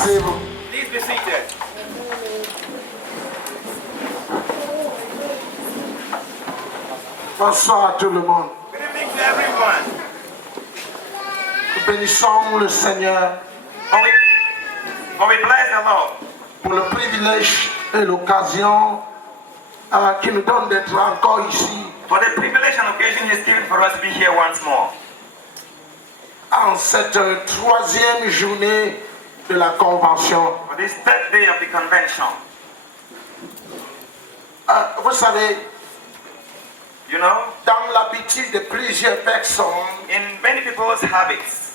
Asseyez-vous. Please be seated. Bonsoir à tout le monde. Good evening to everyone. Nous bénissons le Seigneur For we bless the Lord pour le privilège et l'occasion qu'il nous donne d'être encore ici for the privilege and occasion He's given for us to be here once more en cette troisième journée de la convention. for this third day of the convention. Vous savez, You know, dans l'habitude de plusieurs personnes in many people's habits,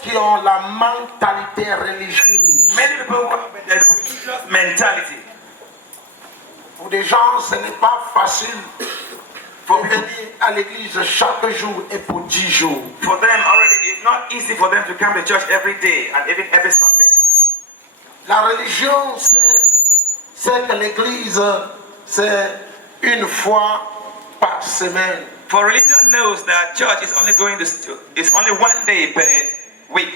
qui ont la mentalité religieuse. many people have a religious mentality. Pour des gens, ce n'est pas facile de venir à l'église chaque jour et pour 10 jours. For them already, it's not easy for them to come to church every day and even every Sunday. La religion, c'est que l'église, c'est une fois par semaine. For religion knows that church is only it's only one day per week.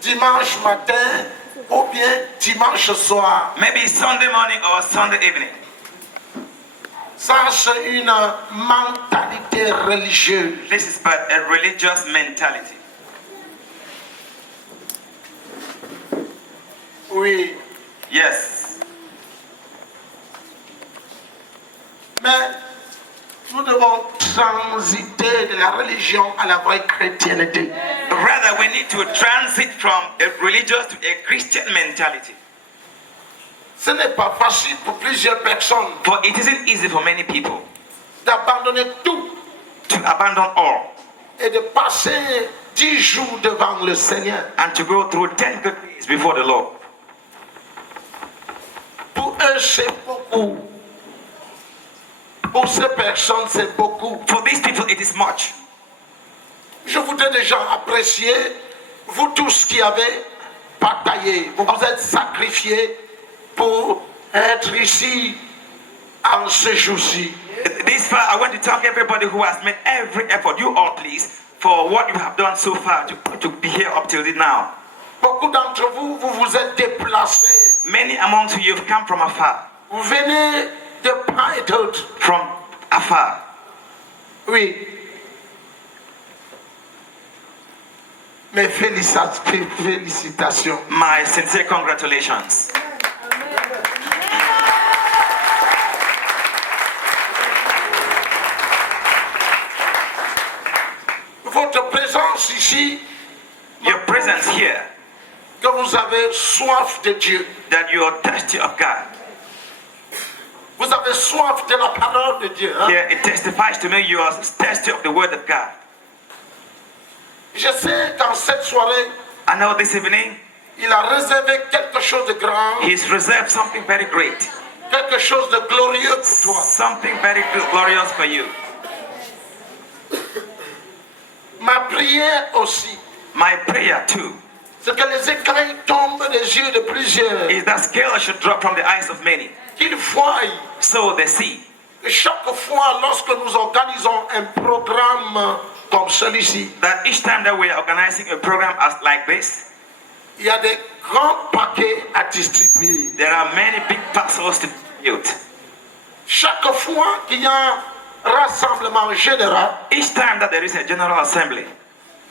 Dimanche matin ou bien dimanche soir. Maybe Sunday morning or Sunday evening. Ça, c'est une mentalité religieuse. This is but a religious mentality. Oui. Yes. Mais nous devons transiter de la religion à la vraie chrétienté. Rather, we need to transit from a religious to a Christian mentality. Ce n'est pas facile pour plusieurs personnes For it isn't easy for many people d'abandonner tout to abandon all et de passer 10 jours devant le Seigneur. and to go through 10 good days before the Lord. Pour eux, c'est beaucoup. Pour ces personnes, c'est beaucoup. For these people, it is much. Je voudrais déjà apprécier vous tous qui avez bataillé. Vous vous êtes sacrifiés pour être ici en ce jour-ci. This far, I want to thank everybody who has made every effort, you all please, for what you have done so far to be here up till now. Beaucoup d'entre vous, vous vous êtes déplacés. Many amongst you have come from afar. Vous venez de part et d'autre. From afar. Oui. Mes félicitations. My sincere congratulations. Votre présence ici, Your presence here, que vous avez soif de Dieu. that you are thirsty of God. Vous avez soif de la parole de Dieu. Hein? Here it testifies to me you are thirsty of the word of God. Je sais qu'en cette soirée, I know this evening il a réservé quelque chose de grand, He's reserved something very great, quelque chose de glorieux pour toi. something very glorious for you. Ma prière aussi, My prayer too c'est que les écailles tombent des yeux de plusieurs, is that scales should drop from the eyes of many, qu'ils voient so they see. que chaque fois lorsque nous organisons un programme comme celui-ci, That each time that we are organizing a program as like this, il y a des grands paquets à distribuer. there are many big parcels to distribute. Chaque fois qu'il y a un rassemblement général, Each time that there is a general assembly,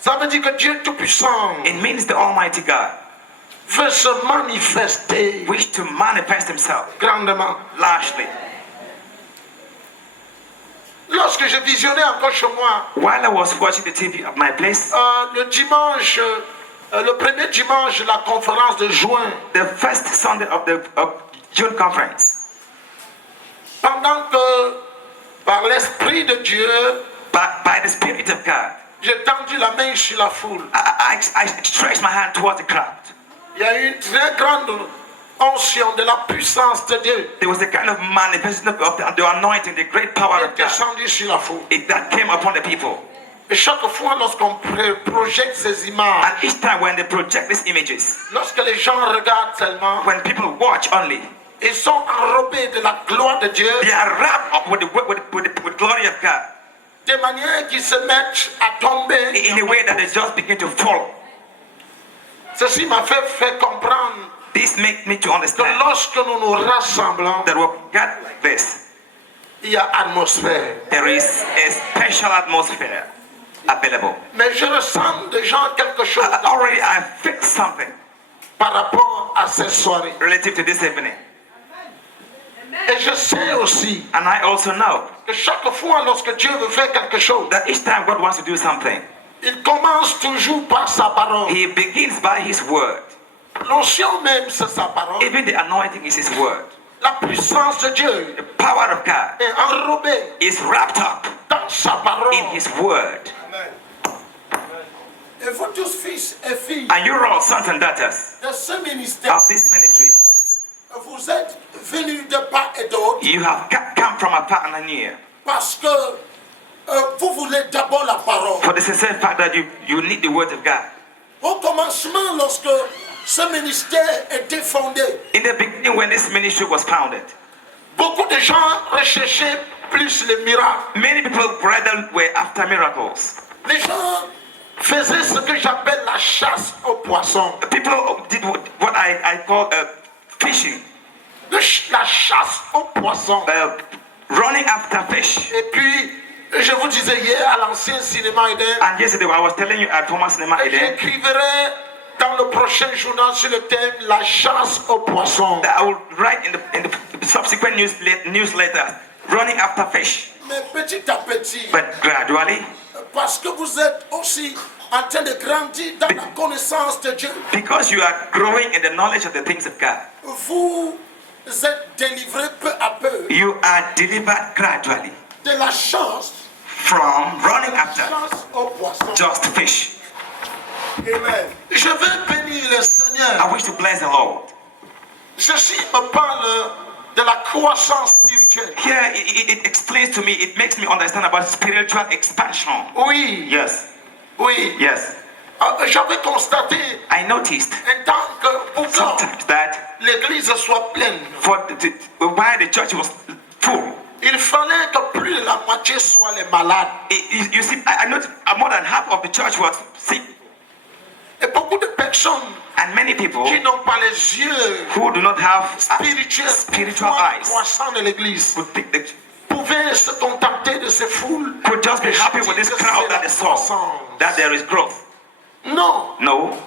ça veut dire que Dieu Tout-Puissant it means the Almighty God veut se manifester wishes to manifest Himself grandement. largely. Lorsque je visionnais encore chez moi, While I was watching the TV at my place, le dimanche, le premier dimanche de la conférence de juin, the first Sunday of the June conference, pendant que par l'Esprit de Dieu, by the Spirit of God, j'ai tendu la main sur la foule. I stretched my hand towards the crowd. Il y a eu une très grande onction de la puissance de Dieu There was a kind of manifestation of the anointing, the great power qui of est God descendue sur la foule. that came upon the people. Et chaque fois lorsqu'on projette ces images, And each time when they project these images, lorsque les gens regardent seulement, when people watch only, ils sont enrobés de la gloire de Dieu, they are wrapped up with the glory of God de manière qu'ils se mettent à tomber in a way that they just begin to fall Ceci m'a fait comprendre This makes me to que understand lorsque nous nous rassemblons, that when we gather like this, il y a atmosphère. there is a special atmosphere available. Mais je ressens déjà quelque chose Already I feel something par rapport à cette soirée. relative to this evening. Et je sais aussi And I also know que chaque fois lorsque Dieu veut faire quelque chose, that each time God wants to do something, il commence toujours par sa parole. He begins by His word. L'onction même, c'est sa parole. Even the anointing is His word. La puissance de Dieu The power of God est enrobée is wrapped up dans sa parole. in His word. Et vous tous, fils et filles And you're all sons and daughters de ce ministère, of this ministry. vous êtes venus de part et d'autre You have come from afar and near parce que vous voulez d'abord la parole. for the sincere fact that you need the word of God. Au commencement, lorsque ce ministère était fondé, In the beginning, when this ministry was founded, beaucoup de gens recherchaient plus les miracles. many people rather were after miracles. Les gens faisaient ce que j'appelle la chasse aux poissons. People did what I call fishing, La chasse aux poissons. running after fish. Et puis, je vous disais hier à l'ancien cinéma Eden, And yesterday, I was telling you at Thomas Cinema que Eden j'écrirai dans le prochain journal sur le thème la chasse aux poissons. that I will write in the subsequent newsletters, running after fish. Mais petit à petit, But gradually, parce que vous êtes aussi en train de grandir dans la connaissance de Dieu, because you are growing in the knowledge of the things of God, vous êtes délivrés peu à peu you are delivered gradually de la chasse, from running after chasse aux poissons. just fish. Amen. Je veux bénir le Seigneur. I wish to bless the Lord. Ceci me parle de la croissance spirituelle. Here, it explains to me, it makes me understand about spiritual expansion. Oui, Yes, oui. yes. J'avais constaté I noticed un temps que pour que sometimes that l'église soit pleine, while the church was full, il fallait que plus de la moitié soient les malades. you see, I noticed more than half of the church was sick, Et beaucoup de personnes and many people qui n'ont pas les yeux who do not have spiritual eyes croissants de l'église would think they pouvaient se contenter de ces foules. could just be et happy se with this dire que crowd c'est that la they saw, croissance. that there is growth. Non, No,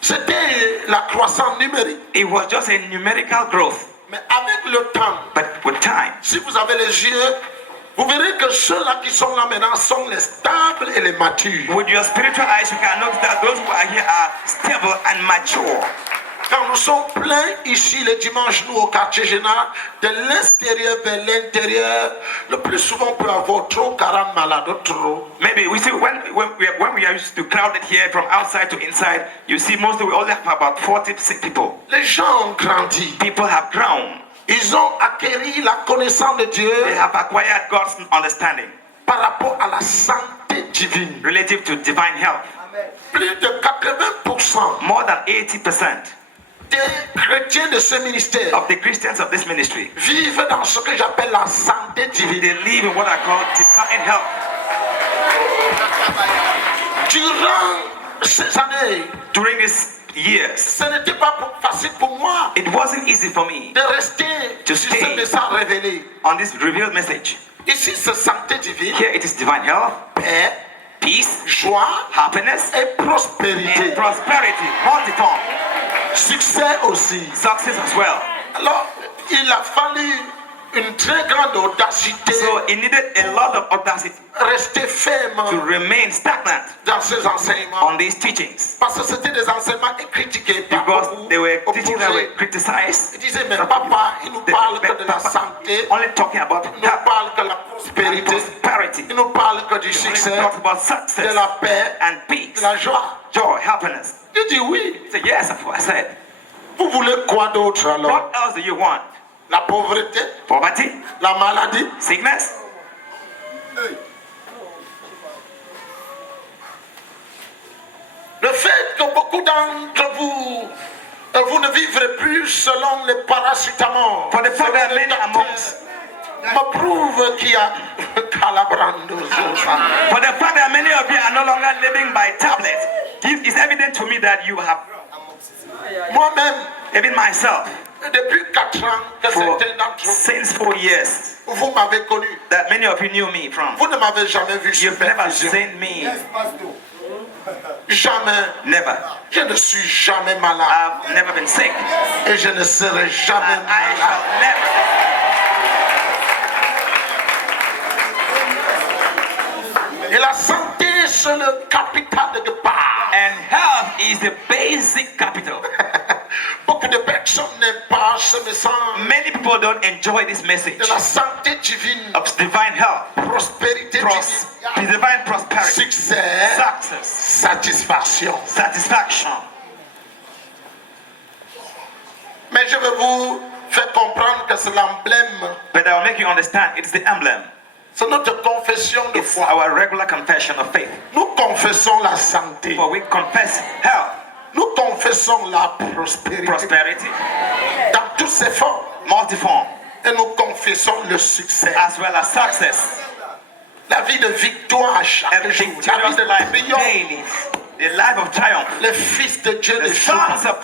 c'était la croissance numérique. it was just a numerical growth. Mais avec le temps, But with time, si vous avez les yeux, vous verrez que ceux-là qui sont là maintenant sont les stables et les matures. with your spiritual eyes, you can notice that those who are here are stable and mature. Quand nous sommes pleins ici le dimanche, nous au quartier général, de l'extérieur vers l'intérieur, le plus souvent on peut avoir trop 40 malades, trop. Maybe we see when we are used to crowded here from outside to inside, you see mostly we only have about 40 sick people. Les gens ont grandi. People have grown. Ils ont acquis la connaissance de Dieu They have acquired God's understanding par rapport à la santé divine. relative to divine health. Plus de 80% More than 80% des chrétiens de ce ministère of the Christians of this ministry, vivent dans ce que j'appelle la santé divine. they live in what I call divine health. Durant ces années, During these years, ce n'était pas facile pour moi it wasn't easy for me de rester To sur ce stay. message révélé. on this revealed message. Ici, c'est santé divine, Here it is divine health, paix, peace, joie happiness, et prospérité. and prosperity, multiform, Succès aussi. success as well. Alors, il a fallu une très grande audacité, So it needed a lot of audacity rester to ferme remain stagnant dans ces enseignements. on these teachings, Parce que c'était des enseignements critiqués par because beaucoup, they were teachings that were opposés. criticized. Ils disaient, mais papa, il nous parle que de la Papa santé, only talking about il nous health parle que de la and prospérité, prosperity. il nous parle que du Only succès, talks about de success la paix, and de peace, la joie. joy, happiness. Je dis oui. He said, yes, of course. I said, Vous voulez quoi d'autre alors? what else do you want? La pauvreté, Poverty, la maladie. sickness. Le fait que beaucoup d'entre vous, vous ne vivrez plus selon les paracétamol, For the fact that many amongst, me prouve qu'il y a Calabrando. for the fact that many of you are no longer living by tablets, it is evident to me that you have Moi-même, Even myself, depuis 4 ans que for certains d'entre vous, since 4 years, vous m'avez connu. that many of you knew me from. Vous ne m'avez jamais vu sur You've never perfusion. seen me. Jamais. Never. Je ne suis jamais malade. I've never been sick. Et je ne serai jamais And I malade. shall never. Et la santé, c'est le capital de départ. And health is the basic capital. Beaucoup de personnes n'aiment pas ce message Many people don't enjoy this message de la santé divine, of divine health, prospérité divine, divine prosperity, succès, success, satisfaction. satisfaction. Mais je vais vous faire comprendre que c'est l'emblème, But I will make you understand it's the emblem. c'est notre confession de It's foi. our regular confession of faith. Nous confessons la santé, For we confess health, nous confessons la prospérité prosperity, dans toutes ses formes multiform, et nous confessons le succès, as well as success. la vie de victoire chaque And jour, la victorious vie de life triomphe, daily, the life of triumph. les fils de Dieu The de jour, sons of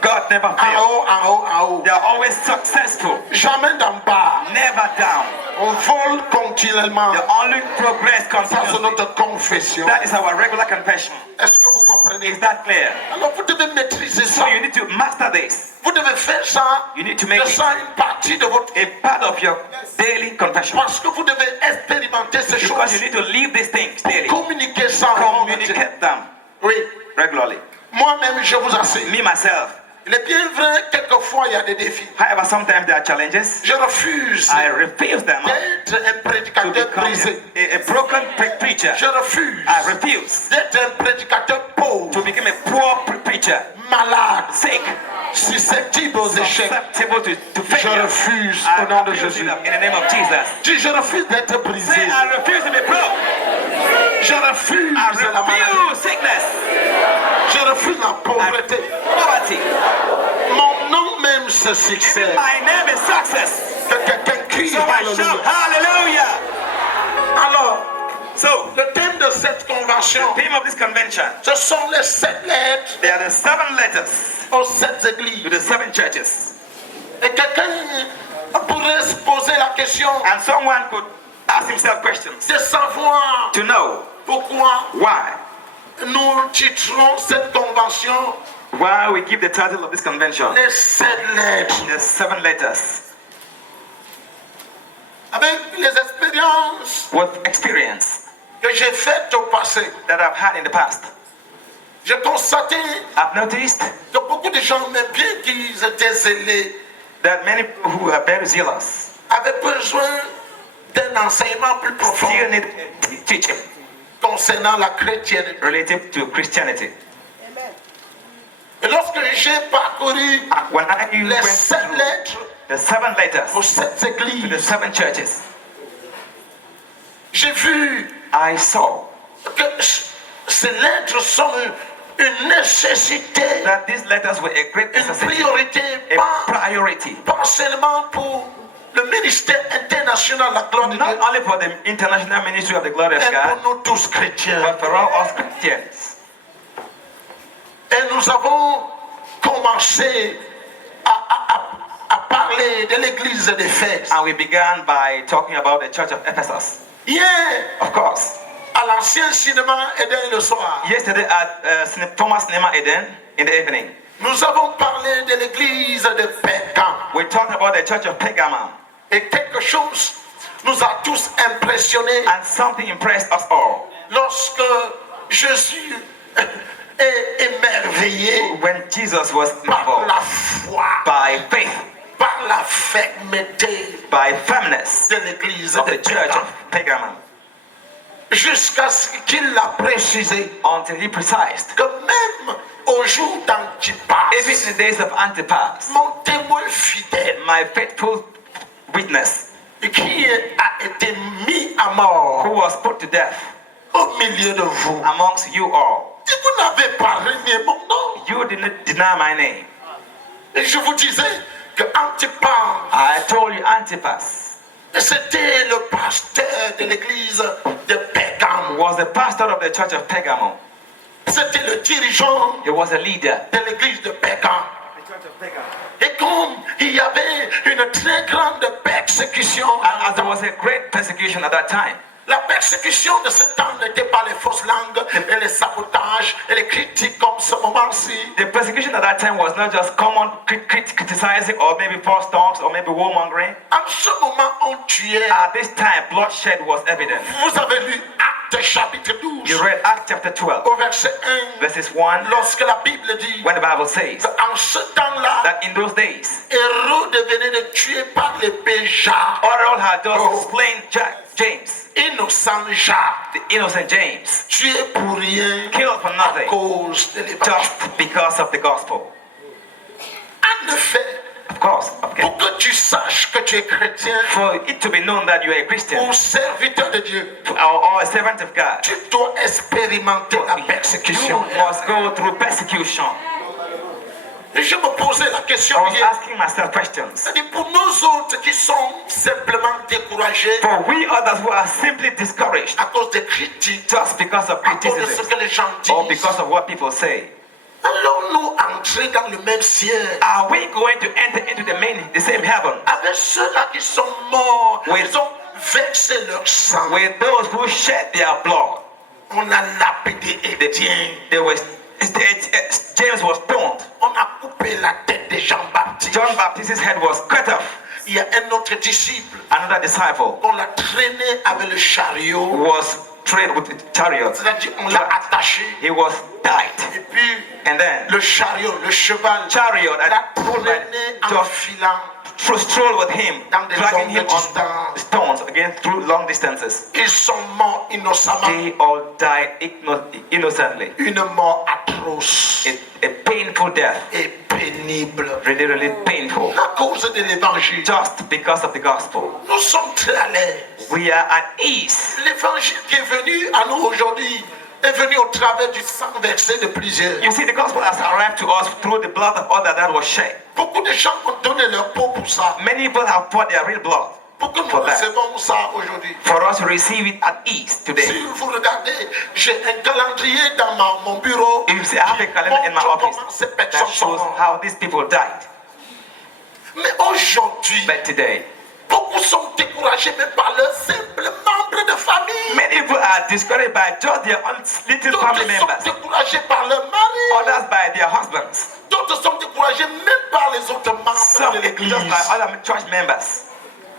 God never en fail. haut, en haut, en haut, They are always successful, jamais d'en bas. never down. On vole continuellement. They only progress Ça, c'est continuously. notre confession. That is our regular confession. Est-ce que vous comprenez? Is that clear? Alors, vous devez maîtriser ça. So you need to master this. Vous devez faire ça, You need to make de it ça une partie de votre... a part of your daily confession. Parce que vous devez expérimenter ces Because you choses. need to live these things daily. Communiquer ça au monde entier. Communicate them Oui. regularly. Moi-même, je vous assure. Me, myself. Il est bien vrai, quelquefois, il y a des défis. However, sometimes there are challenges. Je refuse I refuse them d'être un to prédicateur become brisé. a broken preacher. Je refuse I refuse d'être un prédicateur pauvre, to become a poor preacher, malade, sick, susceptible aux échecs. susceptible to Je failure. refuse I au nom de refuse Jésus. it in the name of Jesus. Dis, je refuse d'être Say, brisé. I refuse to be broke. Je refuse I la maladie. refuse sickness, Je refuse la pauvreté. poverty. Mon nom même, c'est succès. My name is success. Que quelqu'un crie So I shout Alléluia. hallelujah. Alors, So, le thème de cette convention, theme of this convention, ce sont les 7 lettres there are the 7 letters aux 7 to églises. the 7 churches. Et quelqu'un pourrait se poser la question And someone could ask himself questions de savoir to know pourquoi why. nous titrons cette convention Why we give the title of this convention les 7 lettres. the 7 letters. Avec les expériences With experience que j'ai faites au passé, that I've had in the past, j'ai constaté I've noticed que beaucoup de gens, même bien qu'ils étaient zélés, that many people who are very zealous avaient besoin d'un enseignement plus profond still need teaching concernant la chrétienté. related to Christianity. Et lorsque j'ai parcouru And when I les went 7 through lettres the 7 letters aux 7 to the églises, 7 churches, j'ai vu I saw que ces lettres sont une nécessité, that these letters were a great une necessity, priorité, a priority, pas seulement pour le ministère international de la gloire de not Dieu, only for the international ministry of the glory of mais pour God, nous tous chrétiens. but for all us Christians. Et nous avons commencé à parler de l'église d'Éphèse. And we began by talking about the church of Ephesus. Hier, Of course, à l'ancien cinéma Eden le soir, yesterday at Thomas Cinema Eden in the evening, nous avons parlé de l'église de Pergame. we talked about the church of Pergamum, Et quelque chose nous a tous impressionnés and something impressed us all. lorsque Jésus est émerveillé When Jesus was par marveled la foi, by faith, par la fermeté by firmness de l'église of de the church Pergame. of Pergamum, Jusqu'à ce qu'il l'a précisé until he precised, que même au jour even in d'Antipas, the days of Antipas, mon témoin fidèle my faithful witness, qui a été mis à who mort was put to death au milieu de vous, amongst you all, et vous n'avez pas renié mon nom. you didn't deny my name. Et je vous disais que Antipas, I told you Antipas c'était le pasteur de l'église de Pergame. was the pastor of the church of Pergamum. C'était le dirigeant He was a leader. de l'église de Pékin. The church of Pega. Et comme il y avait une très grande persécution, And as there was a great persecution at that time, la persécution de ce temps n'était pas les fausses langues et les sabotages et les critiques comme ce moment-ci. the persecution at that time was not just common criticizing or maybe false tongues or maybe warmongering. En ce moment, on tuait. At this time, bloodshed was evident. Vous avez lu Actes chapitre 12 You read Acts chapter 12, au verset 1. verses 1, Lorsque la Bible dit when the Bible says en ce temps-là, that in those days, Hérode venait de tuer par les Jacques, Herod had just Oh. slain James, innocent Jacques, the innocent James, tué pour rien killed for à nothing, cause de l'évangile. just because of the gospel. En effet, Of course, okay. pour que tu saches que tu es chrétien For it to be known that you are a Christian ou serviteur de Dieu, or a servant of God, tu dois expérimenter la you persécution. must go through persecution. Et je me posais la question I was hier. asking myself questions. C'est-à-dire pour nous autres qui sommes simplement découragés For we others who are simply discouraged à cause des critiques, just because of à cause de ce criticism que les gens or disent, because of what people say, allons-nous entrer dans le même ciel are we going to enter into the same heaven avec ceux-là qui sont morts, Oui. ils ont versé leur sang, with those who shed their blood? on a lapidé Étienne, James was stoned. on a coupé la tête de Jean-Baptiste. John Baptist's head was cut off. Il y a un autre disciple Another disciple qu'on l'a traîné avec le chariot, was trained with a chariot. c'est-à-dire on l'a attaché He was tied. et puis And then le chariot, le cheval, chariot l'a that pulled by traîné en just filant. strolled with him, Dans des dragging him longues on distances. stones again through long distances. Ils sont morts innocemment, They all died innocently. une mort atroce A painful death, et pénible really, really painful, à cause de l'évangile. just because of the gospel. Nous sommes très à l'aise. We are at ease. L'évangile qui est venu à nous aujourd'hui est venu au travers du sang versé de plusieurs. You see, the gospel has arrived to us through the blood of others that was shed. Beaucoup de gens ont donné leur peau pour ça. Many people have poured their real blood Pour que nous for that. recevons ça aujourd'hui. For us to receive it at ease today. Si vous regardez, j'ai un calendrier dans mon bureau. You see, I have a calendar in my montre office comment ces that personnes sont shows mortes. how these people died. Mais aujourd'hui, But today, beaucoup sont découragés même par leurs simples membres de famille. many people are discouraged by just their own little D'autres family sont members, découragés par leur mari. others by their husbands, D'autres sont découragés même par les autres membres some de l'église. just by other church members.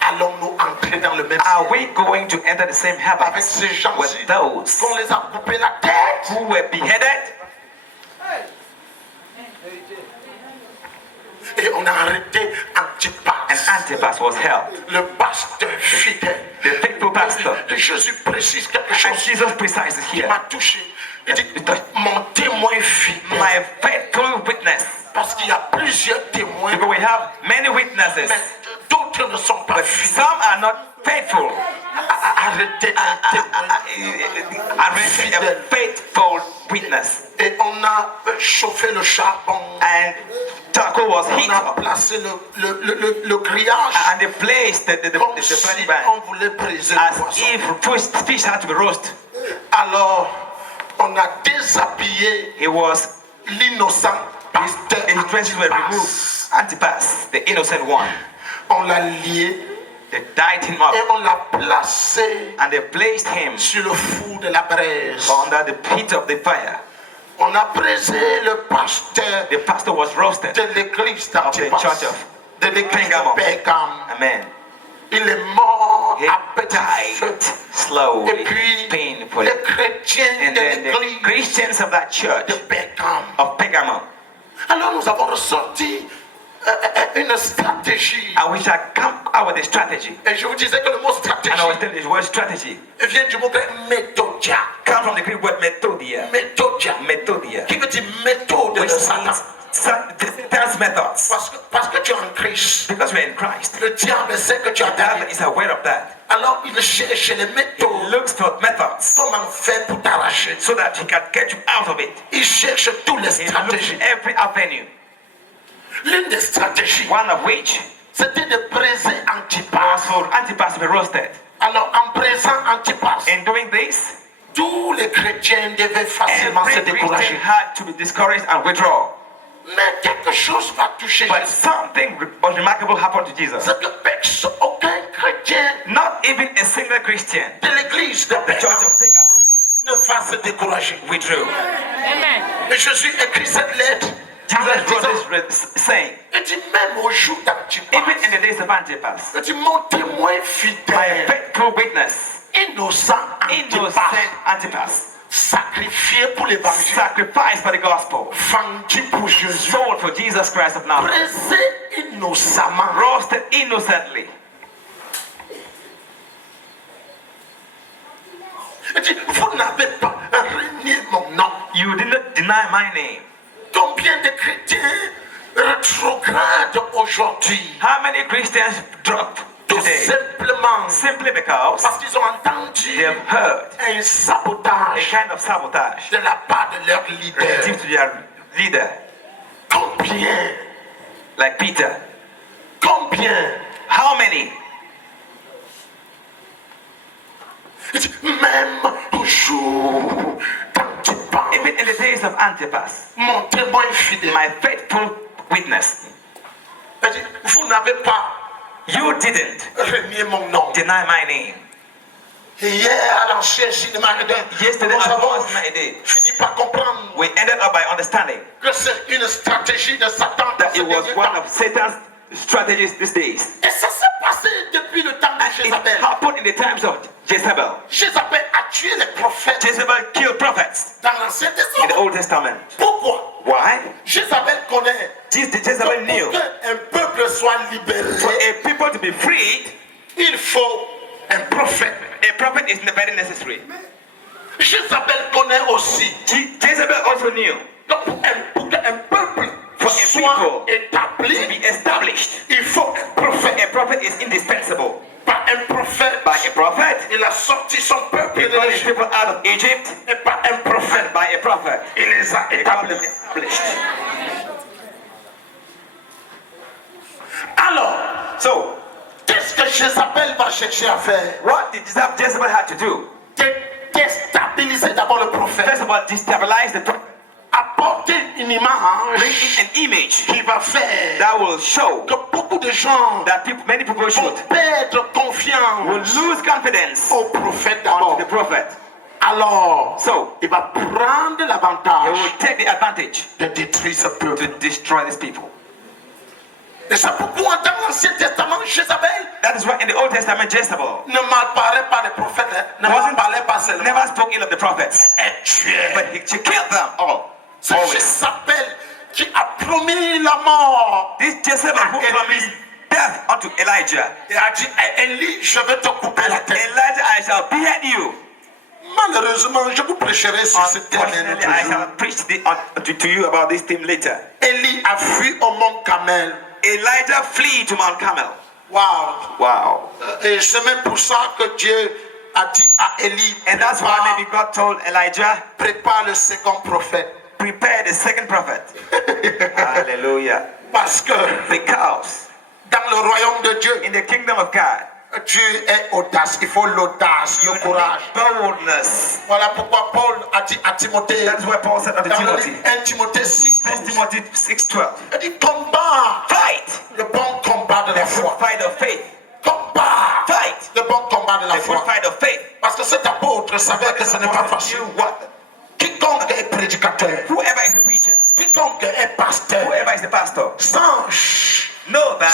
Allons-nous entrer dans le même Are ciel we going to enter the same avec heavens ces gens-ci with those qu'on les a coupé la tête? who were beheaded Et on a arrêté Antipas, and Antipas was held? le pasteur fidèle. The faithful pastor. Et Jésus précise quelque And chose Jesus precises qui here. m'a touché. Il dit, mon témoin fidèle. My faithful witness. Parce qu'il y a plusieurs témoins, Because we have many witnesses, mais d'autres ne sont pas but fidèles. some are not faithful. Arrêtez un témoin. Arrest a faithful witness. Et on a chauffé le charbon. And charcoal was On heat a up. placé le grillage And they placed the comme burning si pan on voulait briser le as poisson. if fish had to be roasted. Alors, on a déshabillé He was, l'innocent pasteur. his dresses were removed. Antipas, the innocent one. On l'a lié They tied him up et on l'a placé and they placed him sur le four de la braise. under the heat of the fire. On a brisé le pasteur The pastor was roasted. de l'église Of the d'Antipas, church of de l'église Pergamum. de Pergame. Amen. Il est mort He à petit feu. died Et slowly, puis, painfully. les chrétiens And de then the l'église Christians of that church de Pergame. of Pergamum, Alors nous avons ressorti une stratégie. and we shall come out with a strategy. Et je vous disais que le mot stratégie And I was telling the word strategy vient du mot grec méthodia. comes from the Greek word methodia. Méthodia. Methodia, Qui veut dire méthode de which Satan. means Satan's methods. Parce que tu es en Christ. Because we're in Christ, Le diable sait que tu as the devil gagné. is aware of that. Alors il cherche les He méthodes. looks for methods Comment faire pour t'arracher? so that he can get you out of it. Il cherche toutes les He looks stratégies. in every avenue. L'une des stratégies, One of which c'était de briser was Antipas. for Antipas to be roasted. Alors en brisant Antipas, In doing this, tous les chrétiens devaient facilement se Every Christian décourager. had to be discouraged and withdraw. Mais quelque chose va toucher But Jésus. something remarkable happened to Jesus. C'est que aucun chrétien Not even a single Christian de l'église de of the church Pergamon of Pergamum ne va se décourager. withdrew. Et Jésus écrit cette lettre. en leur Jesus disant, wrote this saying, il dit même au jour d'Antipas, even in the days of Antipas, il dit mon témoin my fidèle, faithful witness, innocent innocent Antipas, Antipas, sacrifié pour l'évangile, sacrificed for the gospel, vendu pour Jésus, sold for Jesus Christ of Nazareth, pressé innocemment. roasted innocently. Il dit, vous n'avez pas renié mon nom. You did not deny my name. Combien de chrétiens rétrogradent aujourd'hui? How many Christians dropped Tout today? simplement Simply because parce qu'ils ont entendu they have heard un a sabotage kind of sabotage de la part de leur leader. relative to their leader, Combien? like Peter. Combien? How many? Il dit, même au jour d'Antipas, Even in the days of Antipas, mon témoin fidèle, my faithful witness, il dit, vous n'avez pas you didn't renié mon nom. deny my name. Et hier, à l'ancien cinéma, Yesterday, nous at avons once night, fini par comprendre we ended up by understanding que c'est une stratégie de Satan dans that ce it was dernier one temps. of Satan's strategies these days. Et ça s'est passé depuis le temps de It Jézabel. happened in the times of Jezebel. Jézabel a tué les prophètes Jezebel killed prophets dans l'Ancien in the Testament. Old Testament. Pourquoi? Why? Jézabel connaît Jezebel knew pour qu'un peuple soit libéré, for a people to be freed, il faut un prophète. a prophet is very necessary. Jézabel connaît aussi. Jezebel also knew Donc pour qu'un peuple For a soit people to établi, be established, il faut un prophète. a prophet is indispensable. Par un prophète, By a prophet, il a sorti son peuple he de brought his l'Égypte. people out of Egypt, Et par un prophète, and by a prophet, il les a he got them établis. established. Alors, So, qu'est-ce que Jézabel va chercher à faire? what did Jezebel have to do? Déstabiliser d'abord le prophète. First of all, destabilize the prophet. Apporter une image Bring in an image qui va faire that will show que beaucoup de gens that many people vont should perdre will confiance lose confidence au prophète on d'abord. the prophet. Alors, So, il va prendre he l'avantage will take the advantage de détruire ce peuple. to destroy these people. Et c'est pourquoi dans l'Ancien Testament, Jézabel That is why in the Old Testament, Jezebel ne mal parlait pas des prophètes, hein. Ne mal parlait pas seulement. never spoke ill of the prophets, Elle tuait. but she killed them all. C'est Always. Jézabel qui a promis la mort. This Jezebel who promised death unto Elijah. Et a dit, Élie, je vais te couper la tête. Elijah, I shall behead you. Malheureusement, je vous prêcherai sur ce thème un Unfortunately, autre I jour. shall preach to you about this theme later. Élie a fui au mont Carmel. Elijah flee to Mount Carmel. Wow. Wow. Et c'est même pour ça que Dieu a dit à Élie, And that's why maybe God told Elijah, prépare le second prophète. prepare the second prophet. Hallelujah. Parce que Because dans le royaume de Dieu, in the kingdom of God, Dieu est audace. Il faut l'audace, le courage. boldness. Voilà pourquoi Paul a dit à Timothée, That's why Paul said unto dans le Timothy, livre 1 Timothée 6, 1 Timothy 6:12, il dit combat fight le bon combat de la the good foi. fight of faith. Combat Fight le bon combat de la the good foi. fight of faith. Parce que cet apôtre savait que ce n'est pas facile. You what? Quiconque est prédicateur, Whoever is the preacher, quiconque est pasteur, whoever is the pastor, sache,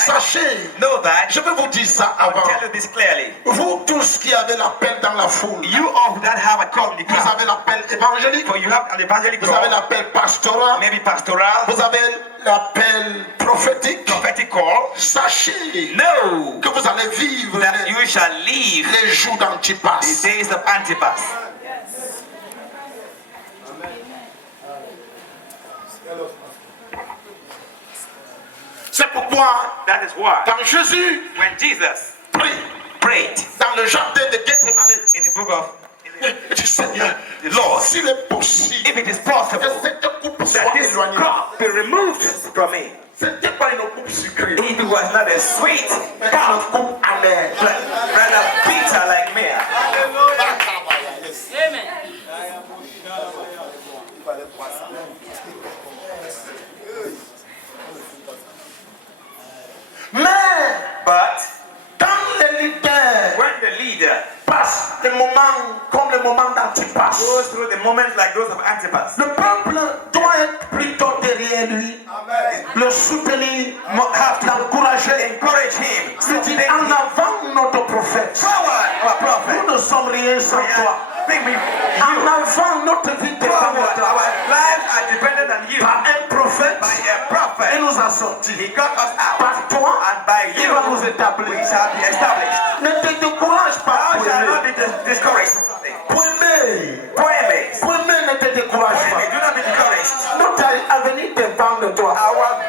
sachez, know that, je vais vous dire ça I will avant. tell you this clearly. Vous tous qui avez l'appel dans la foule, You all that have a call in the vous crowd, avez l'appel évangélique, for you have an evangelic vous avez call, l'appel pastoral, maybe pastoral, vous avez l'appel prophétique. prophetic call. Sachez Know que vous allez vivre that you shall leave les jours the d'Antipas. days of Antipas. C'est pourquoi That is why quand Jésus when Jesus prie prayed dans le jardin de Gethsemane, in the book of il dit Seigneur, the Lord, s'il est possible if it is que possible cette coupe that soit this éloignée. cup be removed from me, C'était pas une coupe sucrée, it was not a sweet mais cup, une coupe amère. but rather bitter like me. Amen. goes through the moments like those of Antipas. Le peuple doit être plutôt derrière lui, le soutenir, l'encourager, Encourage him. lui dire en avant notre prophète. Forward, our prophet. Nous ne sommes rien sans toi. En avant notre vie dépend Forward, de toi. our lives are dependent on you. Par un prophète, By a il prophet, nous a sortis. he got us out. Par toi, And by il you, va nous we établir. shall be established. Ne te décourage pas. Thou shalt not Premier, be discouraged. Premier, premier, ne te décourage do pas. not be discouraged. Notre avenir dépend de toi. Our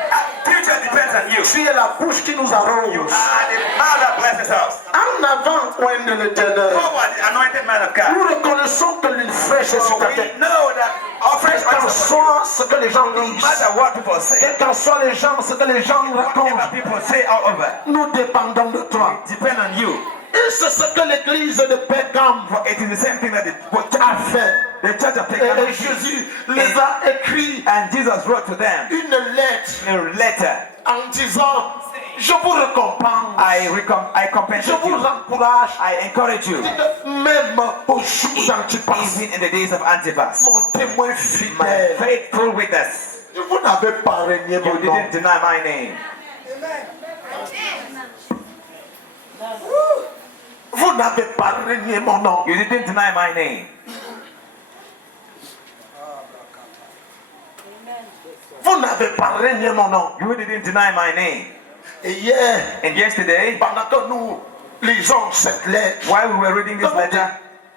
future depends on you. Tu es la bouche qui nous arrose. You are the man that blesses us. En avant, point de l'éternel. Forward, the anointed man of God. Nous reconnaissons que l'une fraîche est sur ta We tête. know that our fresh Quel qu'en oil is upon soit ce que les gens you. No disent, matter what people say, quel qu'en soit les gens, ce que les gens whatever racontent, people say all over, nous dépendons de toi. depend on you. Et c'est ce que l'église de Pergame For it is the same thing that a fait. the church of Et Pergamum Jésus les a écrit and Jesus wrote to them une lettre a letter. en disant, je vous récompense, I je compensate vous you. encourage, I encourage you. même au jour d'Antipas, Even in the days of Antipas, mon témoin my fidèle. faithful witness, Vous n'avez pas régné you mon nom. didn't deny my name. Vous n'avez pas régné mon nom. You didn't deny my name. Vous n'avez pas régné mon nom. You didn't deny my name. Et hier, And yesterday, pendant que nous lisons cette lettre, while we were reading this letter,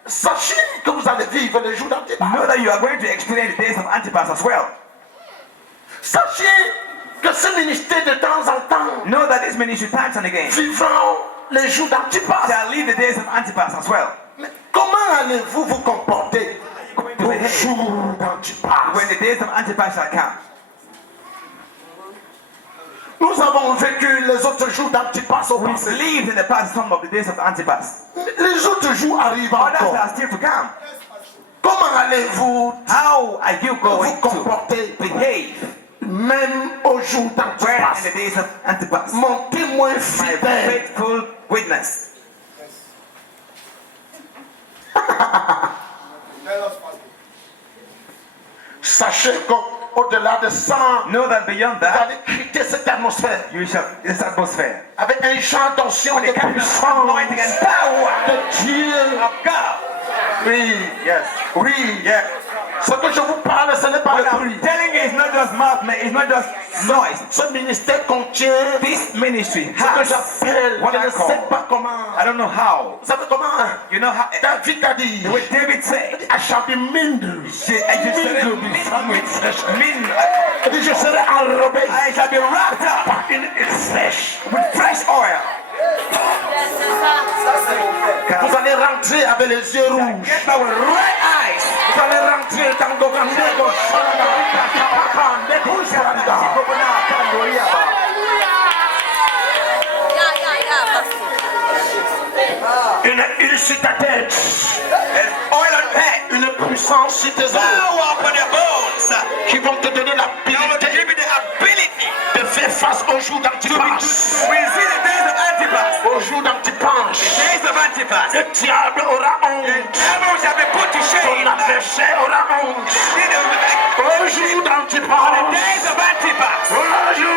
sachez que vous allez vivre les jours d'Antipas. know that you are going to experience the days of Antipas as well. Sachez que ce ministère de temps en temps Know that this ministry times and again vivra les jours d'Antipas. shall leave the days of Antipas as well. Mais comment allez-vous vous comporter to au behave jour d'Antipas? when the days of Antipas shall come. Nous avons vécu les autres jours d'Antipas au We passé. lived in the past some of the days of Antipas. Les autres jours arrivent Others encore. are still to come. Comment allez-vous How are you vous going to comporter behave même au jour when in the d'Antipas? days of Antipas? Mon témoin My fidèle. faithful witness. Sachez qu'au-delà de ça, Know that beyond vous that, allez quitter cette atmosphère you shall this atmosphere. avec un genre d'onction The de kind of puissance anointing and power de Dieu. of God. Oui, Yes. oui. Yeah. Ce que je vous parle, ce n'est pas le What I'm bruit. telling you is not just mouth, it's not just noise. Ce ministère contient This ministry ce que has j'appelle, what je I ne sais call, pas comment. I don't know how. Vous savez comment? You know how David a dit, the way David said, I shall be mingled. I just Il dit, je serai enrobé I shall be wrapped up par une huile fraîche. with fresh oil. Vous allez rentrer avec les yeux rouges. Get back with red eyes. Vous allez rentrer dans Gogandego, une huile sur ta tête, There's oil on head. une puissance sur tes os Power upon your bones. qui vont te donner I will l'habilité give you the ability de faire face au jour to d'Antipas. resist the days of Antipas. Au jour d'Antipas, Days of Antipas. le diable aura The honte, devil shall be put to ton shame. adversaire aura honte. Au jour The d'Antipas, days of Antipas. au jour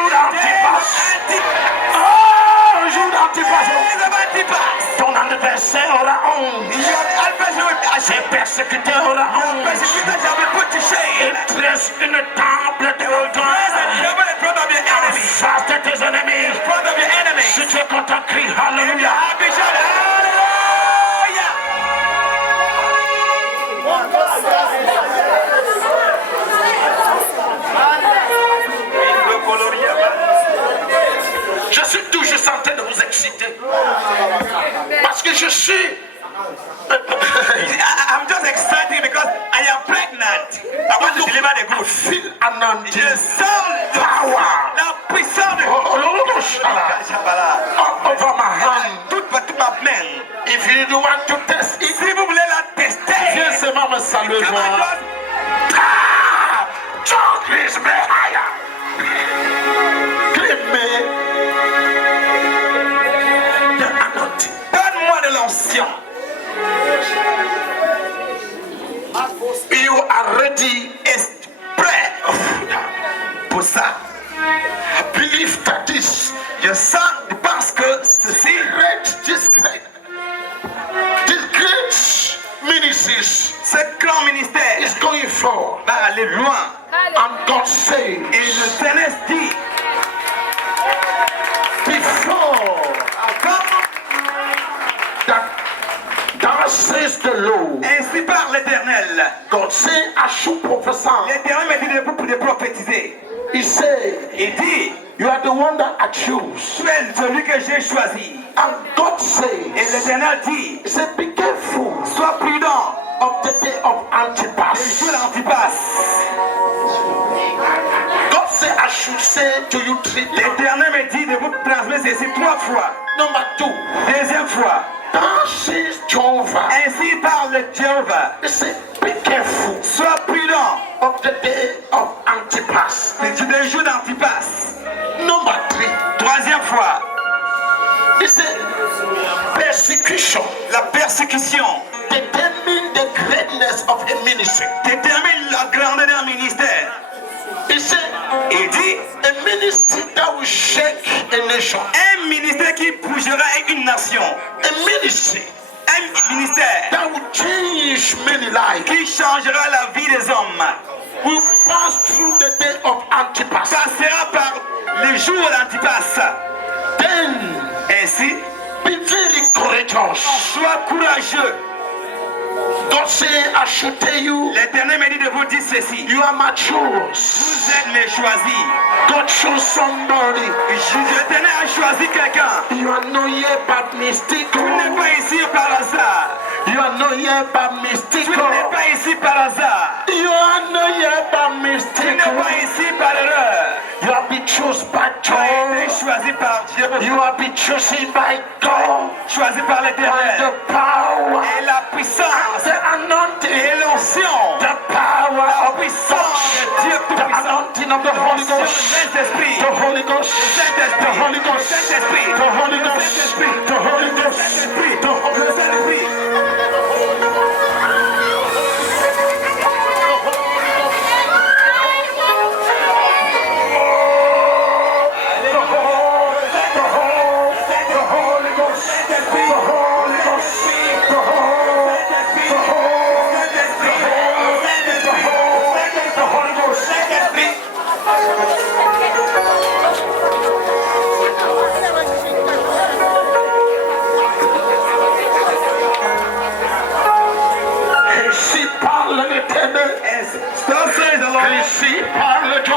Days of d'Antipas, Antipas. au jour d'Antipas, Days of Antipas. ton adversaire aura honte. Your adversary Ses persécuteurs aura honte. shall be put to shame. Dresse une table devant toi Praise the devil in front of your en enemy. face de tes ennemis. In front of your enemy. Si tu es content, crie If you're Alléluia. happy, shout hallelujah. Je suis tout juste en train de vous exciter. Parce que je suis. I'm just excited because I am pregnant. I want to deliver the goods. Feel anointed. The sound, the Power. the puissance. Over my hand. Toute ma main. If you want to test it, Si vous voulez la tester, viens seulement me saluer. come on, Moi. just Ah! John is me higher. Clé-me. The anointing. donne-moi de l'onction. I believe that Je pense que ceci, this great ministries ce grand ministère is going forward. va aller loin. And God says, Et l'Éternel dit, before avant, that says the Lord, ainsi par l'Éternel. God said, I should prophesy. L'Éternel m'a dit de vous de prophétiser. He said, Il dit, you are the one that I choose. tu es celui que j'ai choisi. And God Et says, l'Éternel dit, He said, be careful sois prudent of the day of et Antipas. joue l'antipas. God said, I should say to you 3 times. L'Éternel me dit de vous transmettre ceci 3 fois. Number 2, Deuxième fois, that says Jehovah. ainsi parle Jéhovah. He said, be careful Sois prudent of the day of Antipas. de jour d'antipas. Number 3, Troisième fois, he said, persecution la persécution determine the greatness of a ministry. détermine la grandeur d'un ministère. He said, Il dit, a ministry that will shake a nation. un ministère qui bougera une nation. A ministry Un ministère that will change many lives. qui changera la vie des hommes. Will pass through the day of Antipas. Passera par le jour d'Antipas. Then Ainsi, be very courageous. sois courageux. God said, I should tell you, L'Éternel m'a dit de vous dire ceci. you are my choice. Vous êtes mes choisis. God chose somebody. L'Éternel a choisi quelqu'un. You are not here by mistake. Tu n'es pas ici par hasard. You are not here by mistake. Tu n'es pas ici par hasard. You are not here by Tu mistake. n'es pas ici par erreur. You have been chosen by Tu as été God. choisi par Dieu. You have been chosen by God. Choisi par And l'Éternel. the power, Et la puissance the anointing, et l'onction. the power La of puissance de Dieu the Tout-Puissant. anointing of the Holy L'onction du Ghost. Saint-Esprit. The Holy Ghost. Saint-Esprit. The Holy Ghost. Saint-Esprit. The Holy Ghost. Saint-Esprit. The Holy Ghost. Saint-Esprit. The Holy Le Saint-Esprit. Ainsi parle l'Éternel. Thus says the Lord. Ainsi parle Dieu.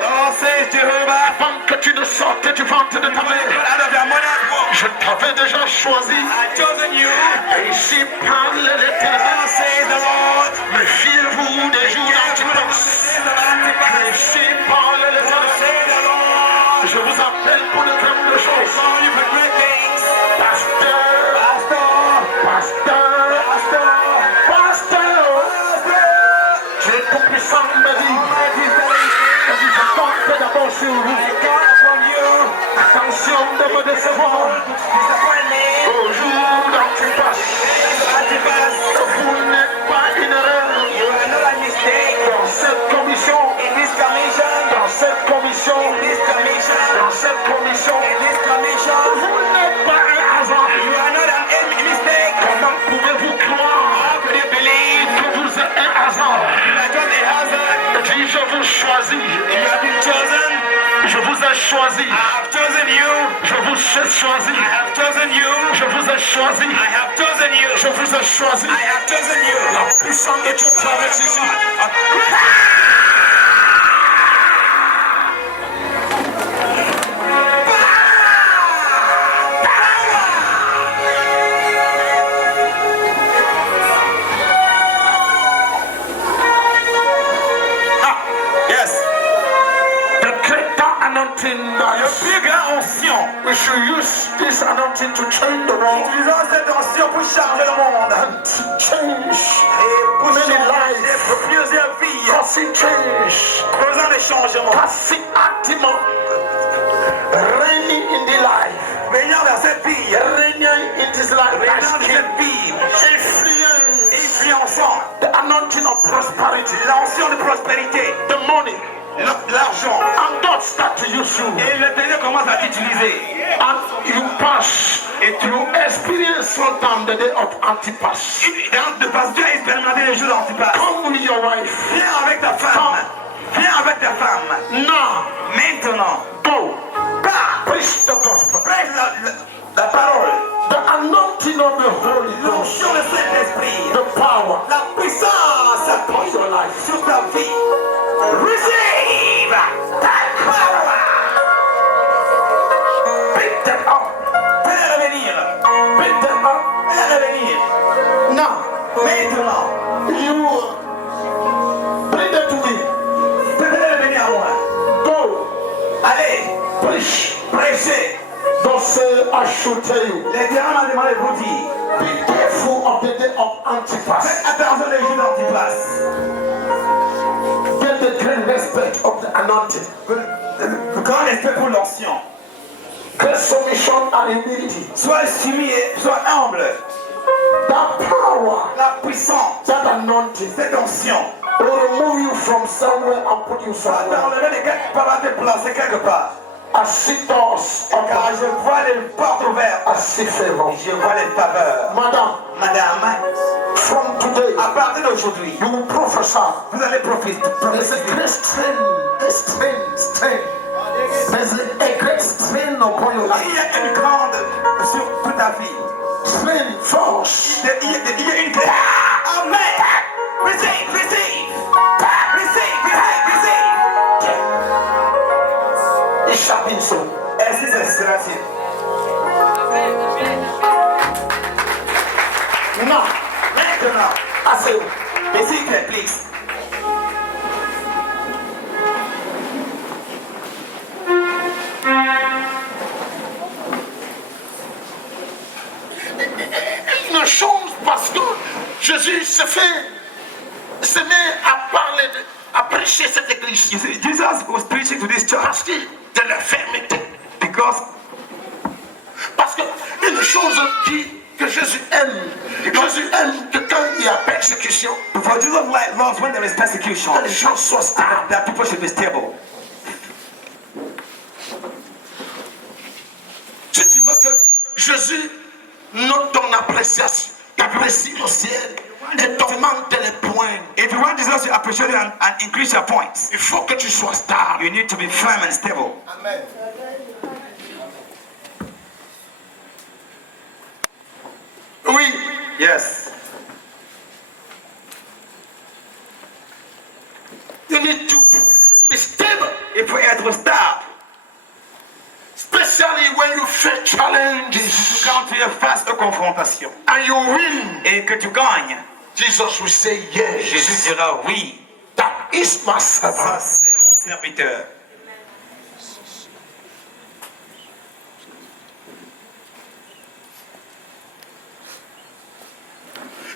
Thus says Jehovah. Avant que tu ne sortes du ventre de ta mère, Out of your mother's womb, je t'avais déjà choisi. I've chosen you. Ainsi parle l'Éternel. Thus says the Lord. Méfiez-vous des jours d'Antipas. Ainsi parle Thus l'Éternel. says the Lord. Je vous appelle pour de grandes choses. Call you for great things. Pasteur, Pastor. pasteur, pasteur. Dieu Tout-Puissant m'a dit, je compte d'abord sur vous. Attention de me décevoir. Au jour d'Antipas, vous n'êtes pas une erreur. Dans cette commission, dans cette commission, dans cette commission, vous n'êtes pas un hasard. Comment pouvez-vous croire que vous êtes un hasard? Je dis, je vous choisis. Je vous ai choisi. Je vous ai choisi. Je vous ai choisi. Je vous ai choisi. La puissance de Dieu traverse ici. Yes. The greater anointing that Le plus grand onction. we should use this anointing to change the world Utilisons cette onction pour changer le monde. and to change Et pour many changer lives, pour plusieurs vies. causing change, Causant des changements. causing activement, reigning in the life, Veillant vers cette vie. reigning in this life, Veillant as vers king, cette vie. influence, Influençant. the anointing of prosperity, L'onction de prospérité. the money, L'argent. and God start to use you. Et commences à t'utiliser. And you pass. Et tu Experience sometime the day of Antipas. parce que tu as expérimenté les jours d'Antipas. Come with your wife. Viens avec ta femme. Viens avec ta femme. Now, Maintenant, go. pars. Preach the gospel. Prêche la parole. The anointing of the Holy Ghost. L'onction du Saint-Esprit. The power La puissance upon your life. sur ta vie. Receive that power. Pick them up. Fais-les revenir. Pick them up. Fais-les revenir. Now, Maintenant, you bring them to me. fais-les revenir à moi. Go. Allez, Preach. prêchez. Don't say I should tell you. L'Éternel m'a demandé de vous dire. Be careful of the day of Antipas. Faites attention les jours d'Antipas. Get the great respect of the anointing. Le grand respect pour l'ancien. Great submission and humility. Sois soumis et sois humble. That power, La puissance, that anointing cet ancien, will remove you from somewhere and put you va somewhere. t'enlever de quelque part à te placer quelque part. I see doors Car open. je vois les portes ouvertes. I see favor. Je vois les faveurs. Madam, Madame, from today, à partir d'aujourd'hui, you will prophesy. vous allez profiter. There's a great strain. There's a great strain upon your Il life. y a une grande sur toute ta vie. Strain, force. Il y a une clé. Amen. Receive, receive. Receive, receive, receive. It shall be so. Ainsi c'est ainsi. Now, Maintenant, I say, receive, please. une chose parce que Jésus se met à parler, à prêcher cette église. You see, Jesus was preaching to this church Parce que de l'infirmité. because Parce que une chose que Jésus aime que quand il y a persécution, for Jesus loves when there is persecution, que les gens soient stables. that people should be stable. Si tu veux que Jésus note ton appréciation, apprécie le ciel et t'augmente les points, If you want Jesus to appreciate you and increase your points, il faut que tu sois stable. you need to be firm and stable. Oui, Yes. you need to be stable, Il faut être stable. especially when you face challenges Quand tu es face aux confrontations and you win. et que tu gagnes, Jesus will say Jésus yes. dira oui. That is my Ça, servant. c'est mon serviteur.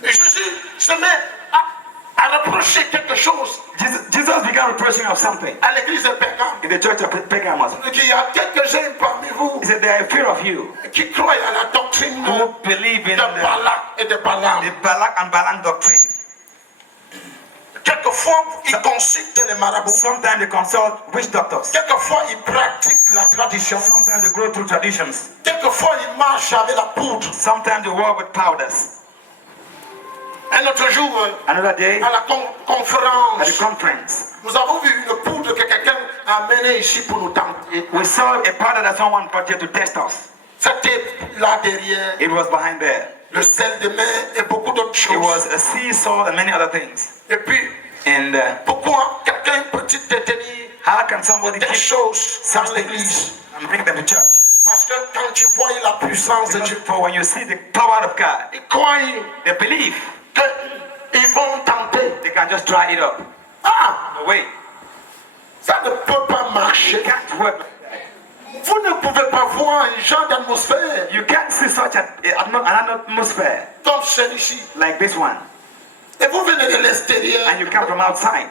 Et Jésus se met à reprocher quelque chose Jesus began reproaching of something à l'église de Pergame. in the church of Pergamos. Il y a quelques-uns parmi vous He said, there are fear of you qui croient à la doctrine who de believe in Balak et de Balaam. the Balak and Balaam doctrine. Quelquefois, ils consultent les marabouts. Sometimes they consult witch doctors. Quelquefois, ils pratiquent la tradition. Sometimes they go through traditions. Quelquefois, ils marchent avec la poudre. Sometimes they work with powders. Un autre jour, Another day, à la at the conférence, conference, nous avons vu une poudre que quelqu'un a amenée ici pour nous tenter. we saw a powder that someone brought here to test us. C'était là derrière. It was behind there. Le sel de mer et beaucoup d'autres It choses. was a sea salt and many other things. Et puis, And pourquoi quelqu'un peut-il détenir how can somebody des keep choses such dans l'église? things and bring them to church? Parce que quand tu vois la puissance de Because Dieu, for when you see the power of God, ils croient they believe qu'ils vont tenter. they can just try it up. Ah, No way. ça ne peut pas It marcher. can't work. Vous ne pouvez pas voir un genre d'atmosphère You can't see such an atmosphere comme celui-ci. like this one, Et vous venez de l'extérieur and you come from outside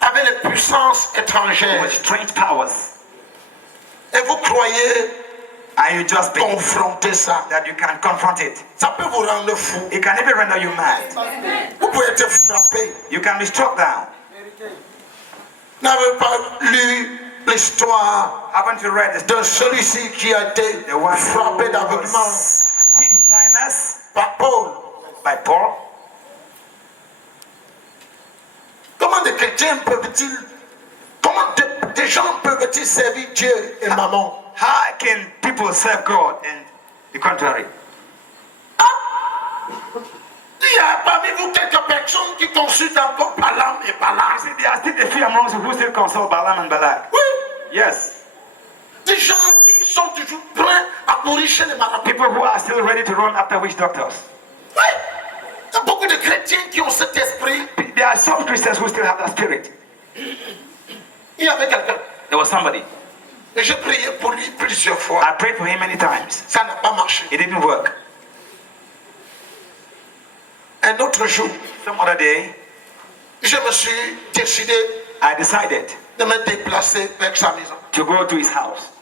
avec les puissances étrangères. with strange powers, Et vous croyez and you just think confronter ça. that you can confront it. Ça peut vous rendre fou. It can even render you mad. Vous pouvez être frappé. You can be struck down. N'avez pas lu l'histoire Haven't you read the de celui-ci qui a été the one frappé who d'aveuglement was hit with blindness par Paul? by Paul? Comment des chrétiens peuvent-ils, comment des gens peuvent-ils servir Dieu et maman? How can people serve God and the contrary? Il y a parmi vous quelques personnes qui consultent encore Balaam et You Balak. see, there are still a few amongst you who still consult Balaam and Balak. Oui, Yes. des gens qui sont toujours prêts à courir chez les marabouts. People who are still ready to run after witch doctors. Oui, il y a beaucoup de chrétiens qui ont cet esprit. There are some Christians who still have that spirit. Il y avait quelqu'un. There was somebody. Et j'ai prié pour lui plusieurs fois. I prayed for him many times. Ça n'a pas marché. It didn't work. Un autre jour, Some other day, je me suis décidé I decided de me déplacer vers sa maison. to go to his house.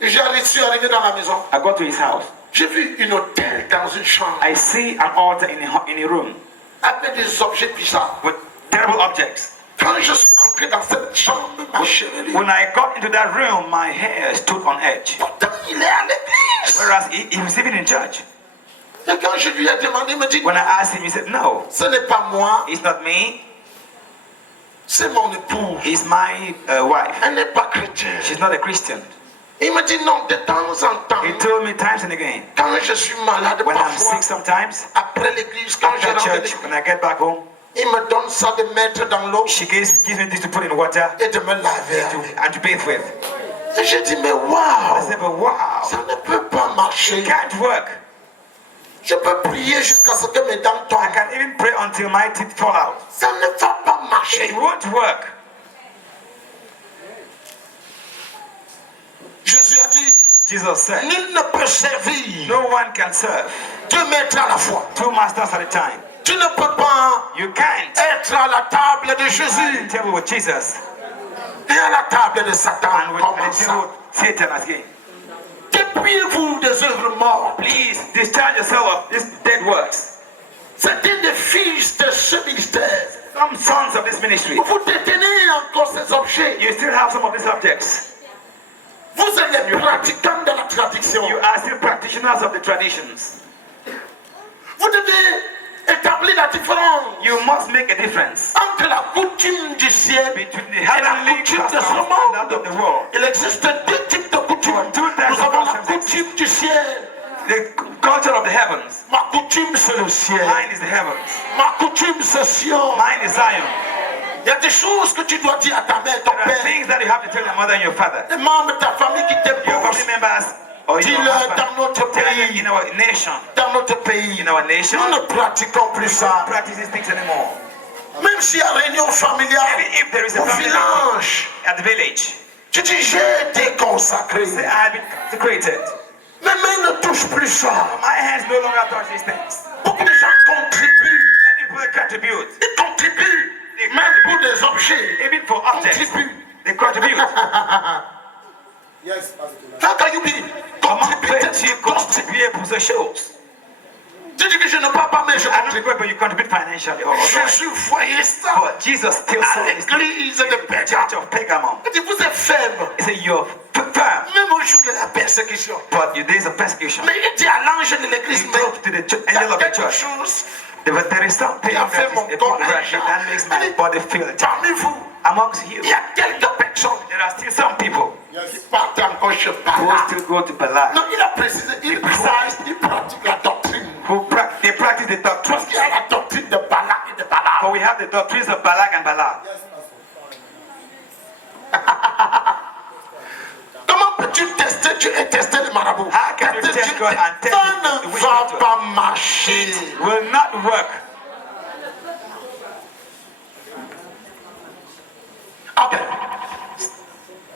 Je suis arrivé dans la maison. I got to his house. J'ai vu une autel dans une chambre I see an altar in a room avec des objets bizarres. with terrible objects. Quand je suis entré dans cette chambre, ma chevelure. When I got into that room, my hair stood on edge. Pourtant, il est à l'église. Whereas he was even in church. Et quand je lui ai demandé, il me dit, When I asked him, he said, no, ce n'est pas moi, it's not me. c'est mon épouse. It's my wife. Elle n'est pas chrétienne. She's not a Christian. Il me dit non, de temps en temps, He told me times and again, quand je suis malade, when I'm parfois, sick sometimes, après l'église, quand je after rentre de church, l'église, when I get back home, il me donne ça de mettre dans l'eau she gives me this to put in water et de me laver avec. and to bathe with. Et j'ai dit, mais I waouh, said, but wow, ça ne peut pas marcher. it can't work. Je peux prier jusqu'à ce que mes dents I tombent. can even pray until my teeth fall out. Ça ne va pas marcher. It won't work. Jésus a dit, Jesus said, nul ne peut servir no one can serve 2 maîtres à la fois. 2 masters at a time. Tu ne peux pas You can't être à la table de be Jésus table with Jesus et à la table de Satan. and with Comment the ça? table with Satan again. Dépouillez-vous des œuvres mortes. Please discharge yourself of these dead works. C'était des fils de ce ministère. Some sons of this ministry, Vous détenez encore ces objets. you still have some of these objects. Vous êtes les pratiquants de la tradition. You are still practitioners of the traditions. Vous devez établir la différence You must make a difference entre la coutume du ciel between the et la heavenly coutume de customs ce and that of monde. the world. Il existe 2 types de coutumes. Two types Nous of avons la customs. coutume du ciel. The culture of the heavens. Ma coutume, c'est le ciel. Mine is the heavens. Ma coutume, c'est Sion. Mine is Zion. Il y a des choses que tu dois dire à ta mère, ton There are père, things that you have to tell your mother and your father. les membres de ta famille qui Your t'épousent. family members or your Dis-le husband. dans notre Tell them pays. in our nation. Dans notre pays, In our nation. nous ne pratiquons plus ça. Practice these things anymore. Même s'il y a réunion familiale Even if there is a au family village, at the village, tu dis j'ai été consacré. say, I have been consecrated. Mes mains ne touchent plus ça. My hands no longer touch these things. Beaucoup de gens contribuent. Many people contribute. Ils contribuent. Même pour des objets. Even for Ils objects, contribuent. they contribute. Yes, Pastor. How can you be Comment contributed? peux-tu contribuer pour ces choses? Tu dis que je ne parle pas, mais je I don't contribue. know, but you contribute financially. Or Jésus voyait ça but Jesus still à saw this. l'église de The Pergamon. church of Pergamon. Il dit, vous êtes faibles, He said, you're firm, même au jour de la persécution. but your days of persecution. Mais il dit à l'ange de l'église, He mais talked to the il y angel a of the quelque church. chose There is something qui a fait mon that corps that makes my body feel it. parmi vous. Amongst you, Il y a quelques personnes there are still some people qui partent encore chez who Balaam. still go to Balaam, Non, il a précisé, il pratique la doctrine. they practice the doctrine. Parce qu'il y a la doctrine de Balak et de Balaam. But we have the doctrines of Balak and Balaam. Comment peux-tu tester Dieu et tester les marabouts? How can you Tester test Dieu, God and test ça the ne witch va doctor? pas marcher. Will not work. Ok.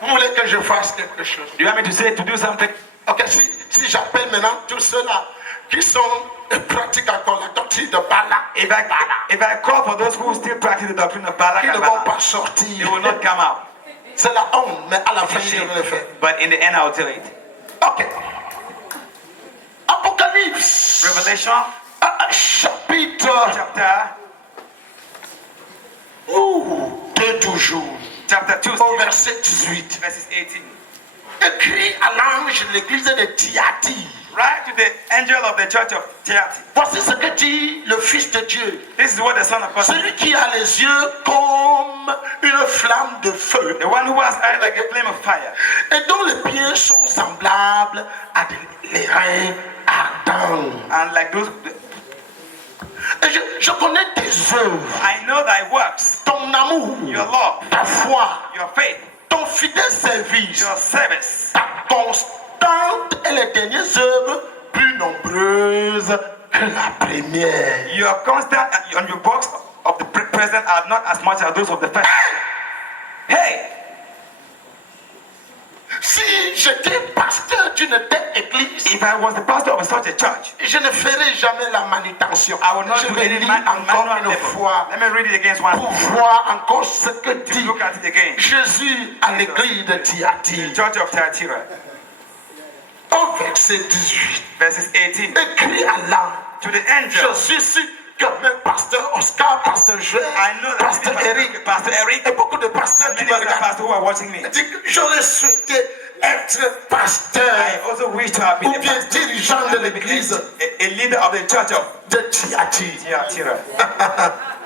Vous voulez que je fasse quelque chose? Do you want me to say to do something? Ok, si j'appelle maintenant tous ceux-là qui sont pratiquent encore la doctrine de Balak et If I, Balaam, if I call for those who still practice the doctrine of Balak ils ne and vont Balaam, pas they sortir. will not come out. C'est la honte, mais à la fin, je vais le faire. But in the end, I'll tell it. Ok. Apocalypse. Revelation Chapitre chapter 2 toujours. chapter 2, au verset 18. verses 18. Écrit à l'ange de l'église de Thyatire. Write to the angel of the church of Thyatira. Voici ce que dit le Fils de Dieu. This is what the Son of God said. Celui qui a les yeux comme une flamme de feu The one who has eyes like a flame of fire, et dont les pieds sont semblables à des reins ardents. and like those. Et je connais tes œuvres, I know thy works, ton amour, your love, ta foi, your faith, ton fidèle service, your service, ta constante et les dernières œuvres plus nombreuses que la première. your constant and your works of the present are not as much as those of the first. Hey, Si j'étais pasteur d'une telle église, if I was the pastor of such a church, je ne ferai jamais la manutention. I would not Je do vais any lire manual encore une labor. fois Let me read it again once. pour voir encore ce que dit Look at it again. Jésus à l'église de The Thyatire. church of Thyatira, Au verset 18, verses 18. écrit à l'âme. To the Je angel, suis sûr que même pasteur Oscar, pasteur Joël, I know that pasteur Eric Pastor Eric, et beaucoup de pasteurs qui many me other regardent pastors who are watching me, disent que j'aurais souhaité être I pasteur also wish to have been ou a bien pastor, dirigeant de l'église a leader of the church of de Thyatire. Thyatira.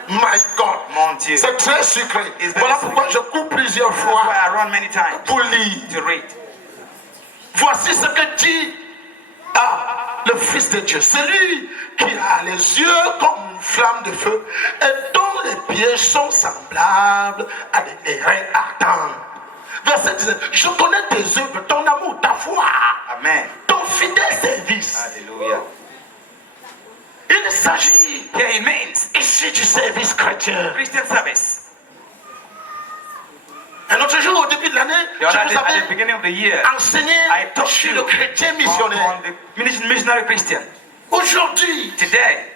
My God, Mon Dieu. c'est très secret. It's very Voilà pourquoi je coupe plusieurs That's fois why I run many times pour lire. to read. Voici ce que dit le Fils de Dieu, celui qui a les yeux comme une flamme de feu et dont les pieds sont semblables à des reins ardents. Verset 19, je connais tes œuvres, ton amour, ta foi, Amen. ton fidèle service. Hallelujah. Il s'agit Here it means ici du service chrétien. Christian service. Un autre jour, au début de l'année, The other je day, vous at the avais beginning of the year, enseigné I taught sur you le chrétien on missionnaire. the missionary Christian. Aujourd'hui, Today,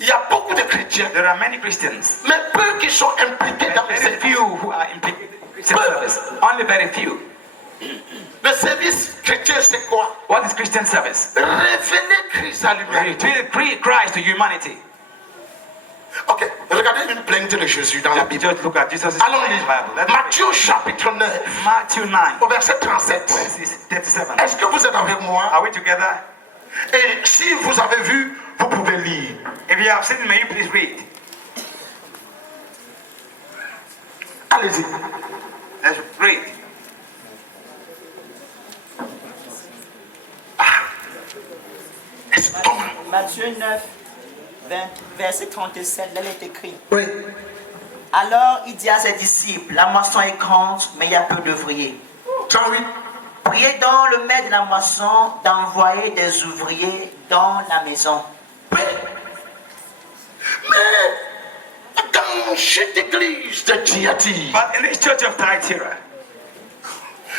il y a beaucoup de chrétiens, there are many Christians, mais peu qui sont impliqués dans le very service. few who are implicated in Christian service. Only very few. Le service chrétien, c'est quoi? What is Christian service? Révéler Christ à l'humanité. Reveal Christ to humanity. Ok, regardez une plainte de Jésus dans la Bible. Just look at Jesus' Allons lire. Bible. Let's read. Matthieu chapitre 9, Matthew 9, au verset 37. verses 37. Est-ce que vous êtes avec moi? Are we together? Et si vous avez vu, vous pouvez lire. If you have seen, may you please read. Allez-y. Let's read. Est-ce comment? Matthieu 9, verset 37, là il est écrit. Oui. Alors il dit à ses disciples, la moisson est grande, mais il y a peu d'ouvriers. 38. Priez donc le maître de la moisson d'envoyer des ouvriers dans la maison. Oui. Mais dans cette église de Thyatire, But in this church of Thyatira,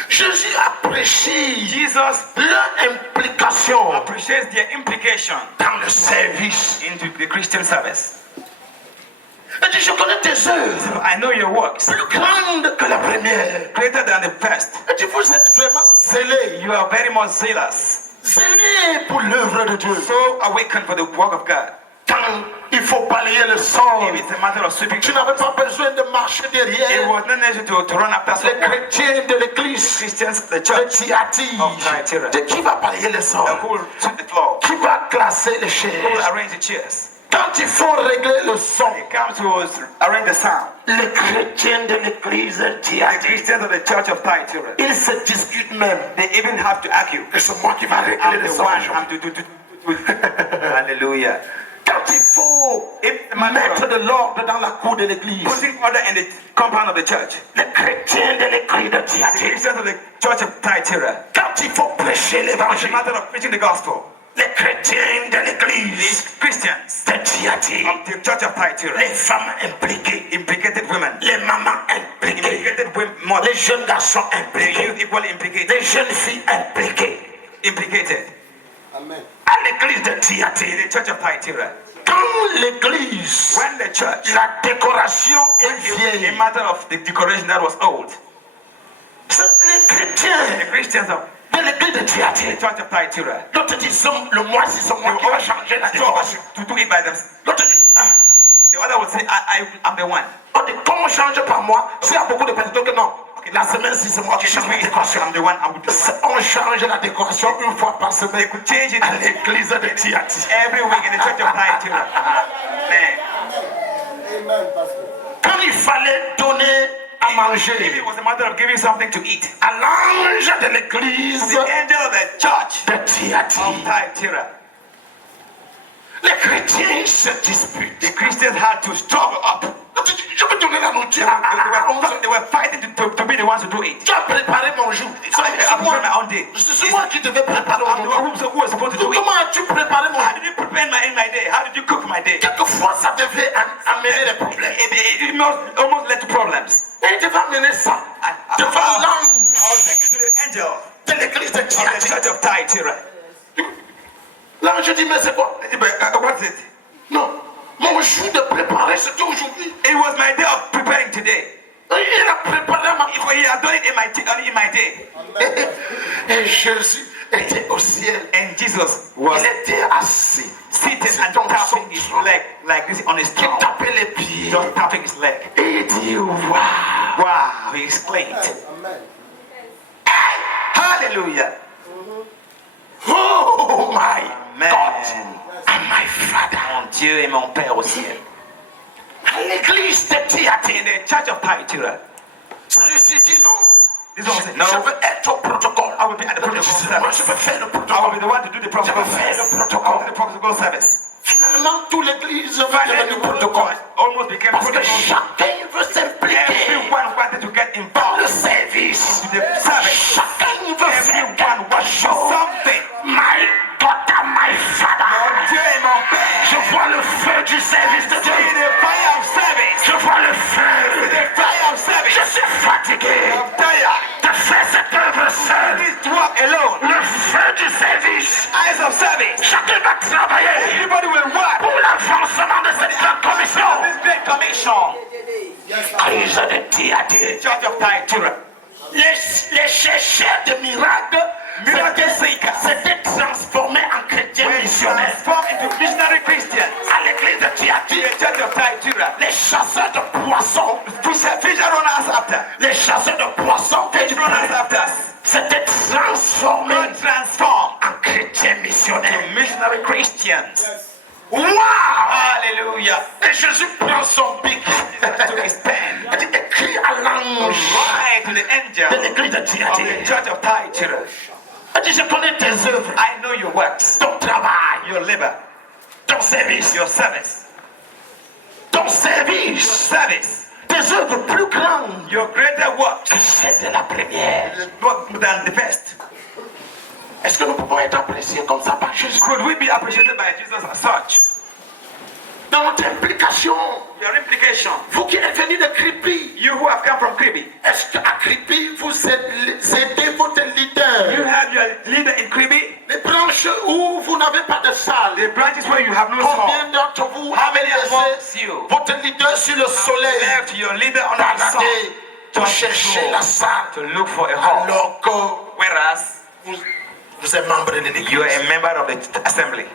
Jésus apprécie Jesus leur implication appreciates their implication dans le service. into the Christian service. Il dit, je connais tes œuvres, I know your works, plus grandes que la première. greater than the first. Il dit, vous êtes vraiment zélés, You are very much zealous, zélés pour l'œuvre de Dieu. so awakened for the work of God. Quand il faut balayer le sol, If it's a matter of sweeping, tu n'avais pas besoin de marcher it derrière was not necessary to run after les someone. chrétiens de l'église Christians, the de church, Thyatire. of Thyatira. De qui va balayer le sol? who will sweep the floor, Qui va classer les who will chaises? arrange the chairs. Quand il faut régler le son, They come to arrange the sound. les chrétiens de l'église de The Thyatire, Christians of the church of Thyatira, ils se discutent même. they even have to argue. Et c'est moi qui va régler I'm le the son. one. I'm Hallelujah. Quand il faut If the matter mettre of de l'ordre dans la cour de l'église, putting order in the compound of the church, les chrétiens de l'église de the Thyatire, Christians of the church of Thyatira, quand il faut prêcher it's a l'évangile, matter of preaching the gospel. les chrétiens de l'église These Christians de Thyatire, of the church of Thyatira, les femmes impliquées, implicated women, les mamans impliquées, implicated women, mothers, les jeunes garçons the impliqués, youth equally implicated, les jeunes filles impliquées implicated à l'église de in Thyatire. the church of Thyatira. Quand l'église, When the church, la décoration est a vieille, matter of the decoration that was old, c'est les chrétiens the Christians of de l'église de the Thyatire. church of Thyatira, L'autre dit, le mois, c'est ce mois qui va changer la so décoration. to do it by themselves. L'autre dit, The other will say, I'm the one. On dit, comment change par moi? S'il y a beaucoup de personnes que non. La semaine, si c'est moi qui change la décoration. I'm the one. I will do it. On change la décoration une fois par semaine Change it à l'église de Tiati. every week in the church of Thyatira. Man. Quand il fallait donner à If manger it was a matter of giving something to eat, à l'ange de l'église the angel of the church de Tiati, of Thyatira, les chrétiens se disputent. the Christians had to struggle up. Je peux donner la nourriture They were fighting to be the ones to do it. Tu as préparé mon jour. I prepared my own day. C'est moi qui devais préparer I'm mon the jour. one who was supposed to do it. Comment as-tu préparé mon How jour? did you prepare my day? How did you cook my day? Quelquefois, ça devait amener des problèmes. It almost led to problems. Et il devait amener ça devant l'ange I'll take you to the angel de l'église de of the Tiati. church of Thyatira. L'ange dit, mais c'est quoi? What's it? Non, mon jour de préparer, c'était aujourd'hui. It was my day of preparing today. Il a préparé ma He had done it in my day. Et Jésus était au ciel. And Jesus was Il était assis. seated C'est and dans son tapping his trône. leg like this on his Il throne. tapait les pieds. Just tapping his leg. Et il dit, waouh. Wow, he exclaimed. Hallelujah. Oh my Amen. God. And my Father. Mon Dieu et mon Père au ciel. À l'église de In Tiati, the church of Thyatira, celui-ci dit non. this one said, no, Je veux être au protocole. I will be at the protocol Moi, service. je veux faire le I will protocole. be the one to do the protocol Je vais faire le service. I protocole. will do the protocol service. Finalement, toute l'église va Finally, devenir the protocole. protocol almost became Parce que protocol. chacun veut s'impliquer Everyone wanted to get dans le involved service. to the service. Chacun veut faire Everyone quelque wants chose. something. My daughter, my Mon father. Dieu et mon Père. Je vois le feu du service de See Dieu. the fire of service. Je vois le See feu. the fire of service. Je suis fatigué I'm tired. de faire cette œuvre seule. This work alone. Le feu du service. Eyes of service. Chacun va travailler Everybody will work. pour l'avancement de cette grande commission. This great commission. Église de Tiati. Church of Thyatira. Les chercheurs de miracles s'étaient transformés en chrétiens Were missionnaires. transformed into missionary Christians. À l'église de Tiati, In the church of Thyatira. les chasseurs de poissons, Fisher runners after. les chasseurs de poissons Fish runners after. s'étaient transformés God transformed en chrétiens to missionnaires. missionary Christians. Wow! Hallelujah. Et Jésus prend son bic. To his pen. Il dit, écrit à l'ange Right to the de angel l'église de of the Tiati. church of Thyatira. Il dit, je connais tes œuvres, I know your works, ton travail, your labor, ton service, your service, ton service, service, tes œuvres plus grandes your greater works que celles de la première. than the best. Est-ce que nous pouvons être appréciés comme ça par Jésus? Could we be appreciated by Jesus as such? Dans notre implication, Your implication, vous qui êtes venus de Kripi, you who have come from Kribi, est-ce qu'à Kripi, vous aidez votre you leader? have your leader in Kribi, Les branches où vous n'avez pas de salle. the branches where you have no Combien soul. d'entre vous How avez many laissé amongst you votre leader sur le soleil left your leader under the sun balader pour chercher la salle to look for a hall, alors que whereas vous êtes membre de l'église? you are a member of the assembly?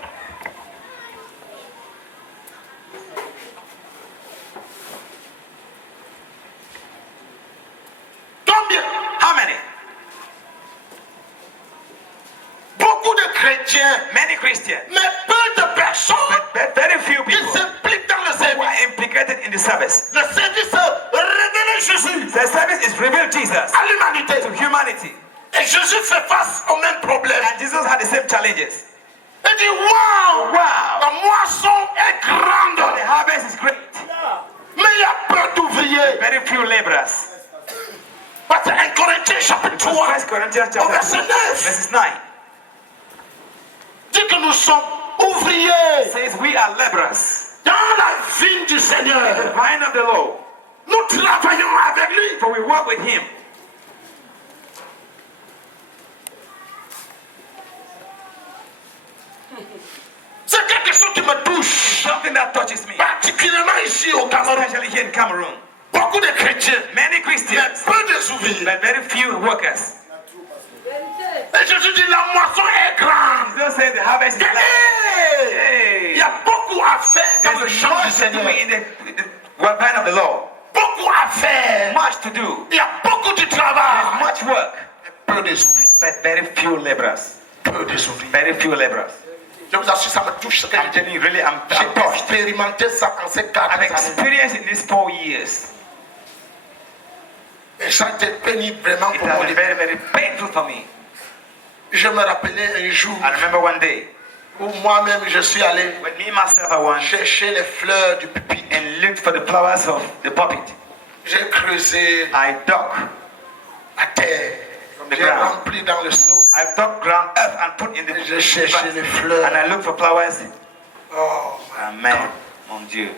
Combien? How many? Beaucoup de chrétiens, Many Christians, mais peu de personnes but very few qui people s'impliquent dans le who service. are implicated in the service. Le service révèle Jésus The service is revealed Jesus à l'humanité. to humanity. Et Jésus fait face au même problème. And Jesus had the same challenges. Il dit, waouh, Wow. la moisson est The grande, harvest is great. mais il y a peu d'ouvriers. Very few laborers. Parce que 1 Corinthiens chapitre 3, 1 Corinthians au chapter verset 9, verses 9 dit que nous sommes ouvriers says we are laborers. dans la vigne du The Seigneur. vine of the Lord. Nous travaillons avec lui. For we work with him. C'est quelque chose qui me touche, Something that touches me, particulièrement ici au Cameroun. especially here in Cameroon. Beaucoup de chrétiens, Many mais Christians, peu de ouvriers. but very few workers. Et Jésus dit, la moisson est grande. Jesus says the harvest is large. Hey. Il y a beaucoup à faire dans le There's champ du much to do Seigneur. in the vine of the Lord. Beaucoup à faire. Much to do. Il y a beaucoup de There's travail. much work, Peu des ouvriers. but very few laborers. Peu des ouvriers. Very few laborers. Je vous assure, ça me touche ce que I'm je dis. telling you, really, I'm J'ai touched. expérimenté ça en ces 4 I've années. experienced in these 4 years. Et ça a été pénible vraiment It pour has moi. been very, very painful for me. Je me rappelais un jour I remember one day où moi-même je suis allé when me myself I went chercher les fleurs du pupitre. and looked for the flowers of the pulpit. J'ai creusé I dug. la terre. the J'ai ground. rempli dans le seau. I dug ground earth and put in the J'ai cherché les fleurs. and I looked for flowers. Oh, Amen. Mon Dieu.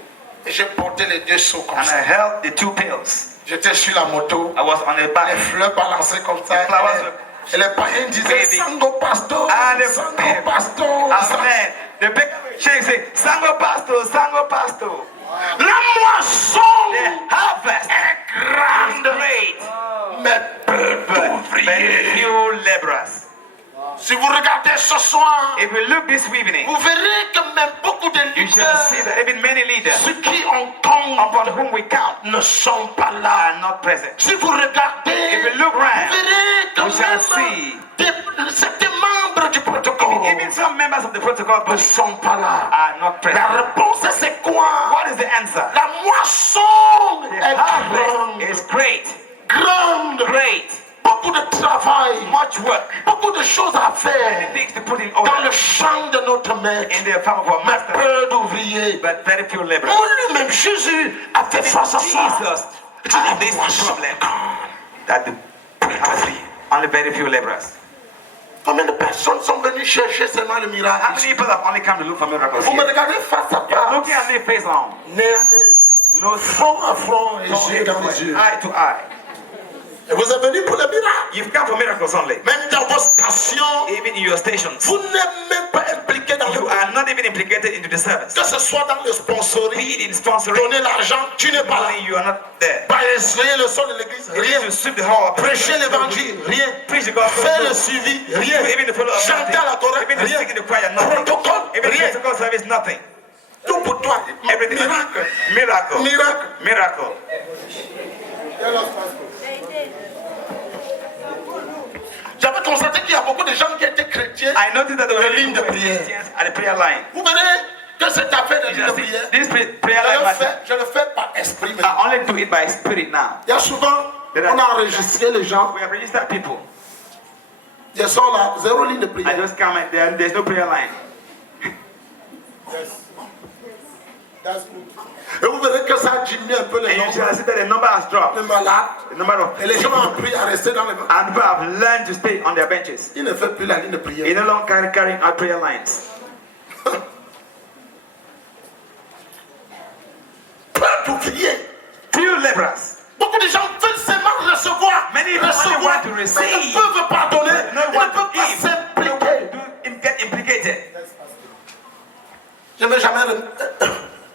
et j'ai porté les 2 seaux comme And I ça. held the 2 pails. J'étais sur la moto. I was on a Les bike. fleurs balançaient comme ça. Les flowers Et les païens disaient baby. Sango Pasto, And the Sango Pasto. Amen. The big shake say, Sango Pasto, Sango Pasto. La moisson The harvest est is grande, great, mais peu but very d'ouvriers. few laborers. Si vous regardez ce soir, If we look this evening, vous verrez que même beaucoup de you shall leaders, see that even many leaders ceux qui ont compte, upon whom we count ne sont pas là. are not present. Si vous regardez, If you look round, vous verrez que we shall même see certains membres du protocole even some members of the protocol ne body sont pas là. are not La present. réponse c'est quoi? What is the answer? La moisson The est harvest grande, is great, grande, great, beaucoup de travail, much work, beaucoup de choses à many faire things to put in dans order le champ de notre maître, in the farm of our mais master, peu d'ouvriers. but very few laborers. Lui-même, Jésus a fait face à ça. Jesus Tu had dis, this moisson. problem that the only very few laborers. Combien de personnes sont venues chercher seulement le How miracle? many people have only come to look for miracles Vous me here? regardez face à You're face, looking at me face on, nez à nez, no front à front et yeux dans les yeux. eye to eye. Et vous êtes venus pour le miracle. You've come for miracles only. Même dans vos stations, Even in your stations, vous n'êtes même pas impliqué dans you le are not even implicated into the service. que ce soit dans le Be sponsoring, it in sponsoring, donner l'argent, tu n'es pas là. money, you are not there. Pas essayer le sol de l'église, You rien. need to sweep the hall, Prêcher l'évangile, rien. preach the gospel, Faire le no. suivi, Do rien. even the follow up, Chanter à la chorale, even the rien. sing in the choir, nothing. Protocole, Even the rien. protocol service, nothing. Tout pour toi. Everything. Miracle. Miracle. Miracle. Miracle. J'avais constaté qu'il y a beaucoup de gens qui étaient chrétiens. I noticed that there were ligne de prière. Christians at the prayer line. Vous verrez que cette affaire de You ligne de see, prière, this prayer line matter. je le fais par esprit. mais I only do it by spirit now. Il y a souvent, on a enregistré les gens. We have registered people. Ils sont là, 0 ligne de I prière. just come and there's no prayer line. Et vous verrez que ça diminue un peu les And you shall nombres see that the number has dropped. de malades. The number of Et les gens ont appris à rester dans les mains. and people have learned to stay on their benches. Ils ne font plus la ligne de They prière. no longer carrying out prayer lines. Peu d'ouvriers. Few laborers. Beaucoup de gens veulent seulement recevoir. Many people only Recevoir. want to Mais receive. ils ne peuvent pas donner. But no Ils ne one to peuvent pas give. No s'impliquer. one to get implicated. Je ne vais jamais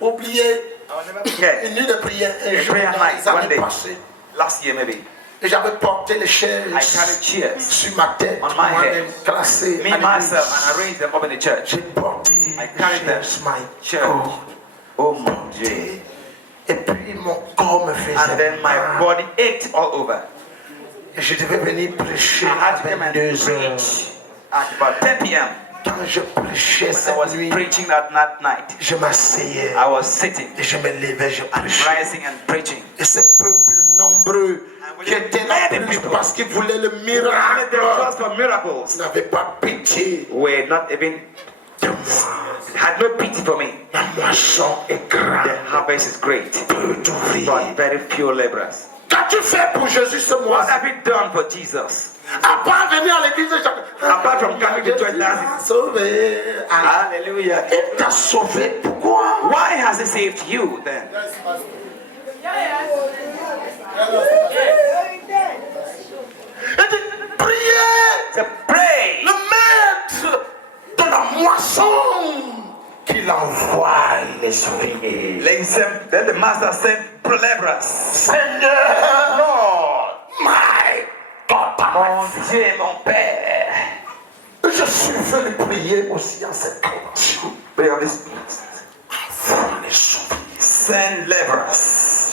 oublier I will never forget. une nuit de prière un A jour prayer dans night les one années day. passées. Last year maybe. Et j'avais porté les I chaises carried chairs. sur ma tête, On my moi-même head. classé Me à l'église. myself and arranged them up in the church. J'ai porté I carried them. chaises, my Church. God. Oh mon Dieu. Et puis mon corps me faisait And then my mal. body ached all over. Et je devais venir prêcher I had à to come and 22 heures. preach at about 10 p.m. Quand je prêchais When I cette was nuit, preaching that night, je m'asseyais I was sitting et je me levais, je and prêchais. rising and preaching. Et ce peuple nombreux qui était là Many plus people. parce qu'il voulait le Only miracle the trust for miracles n'avait pas pitié were not even de moi. had no pity for me. La moisson est grande, The harvest is great, peu d'ouvriers. but very few laborers. Qu'as-tu fait pour Jésus ce What mois? have you done for Jesus? À part venir à l'église chaque Apart from coming to church il t'a dancing. sauvé. Hallelujah. Il t'a sauvé. Pourquoi? Why has he saved you then? Il dit, priez To pray. le maître de la moisson qu'il envoie les ouvriers. Then the master sent laborers. Seigneur, Lord, my God, mon Dieu, mon Père, je suis venu prier aussi en cette convention. Pray of this. Avant les soupirs. Send laborers.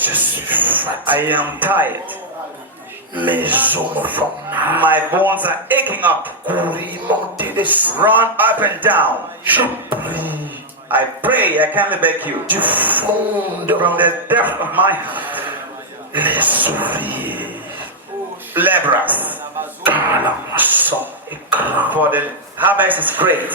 Je suis fatigué. I am tired. Mes os me font mal. My bones are aching up. Courir, monter, descendre. Run up and down. Je prie I pray, I kindly beg you. du fond de From mon the depth of my heart, les ouvriers. laborers. Car la moisson est grande. For the harvest is great,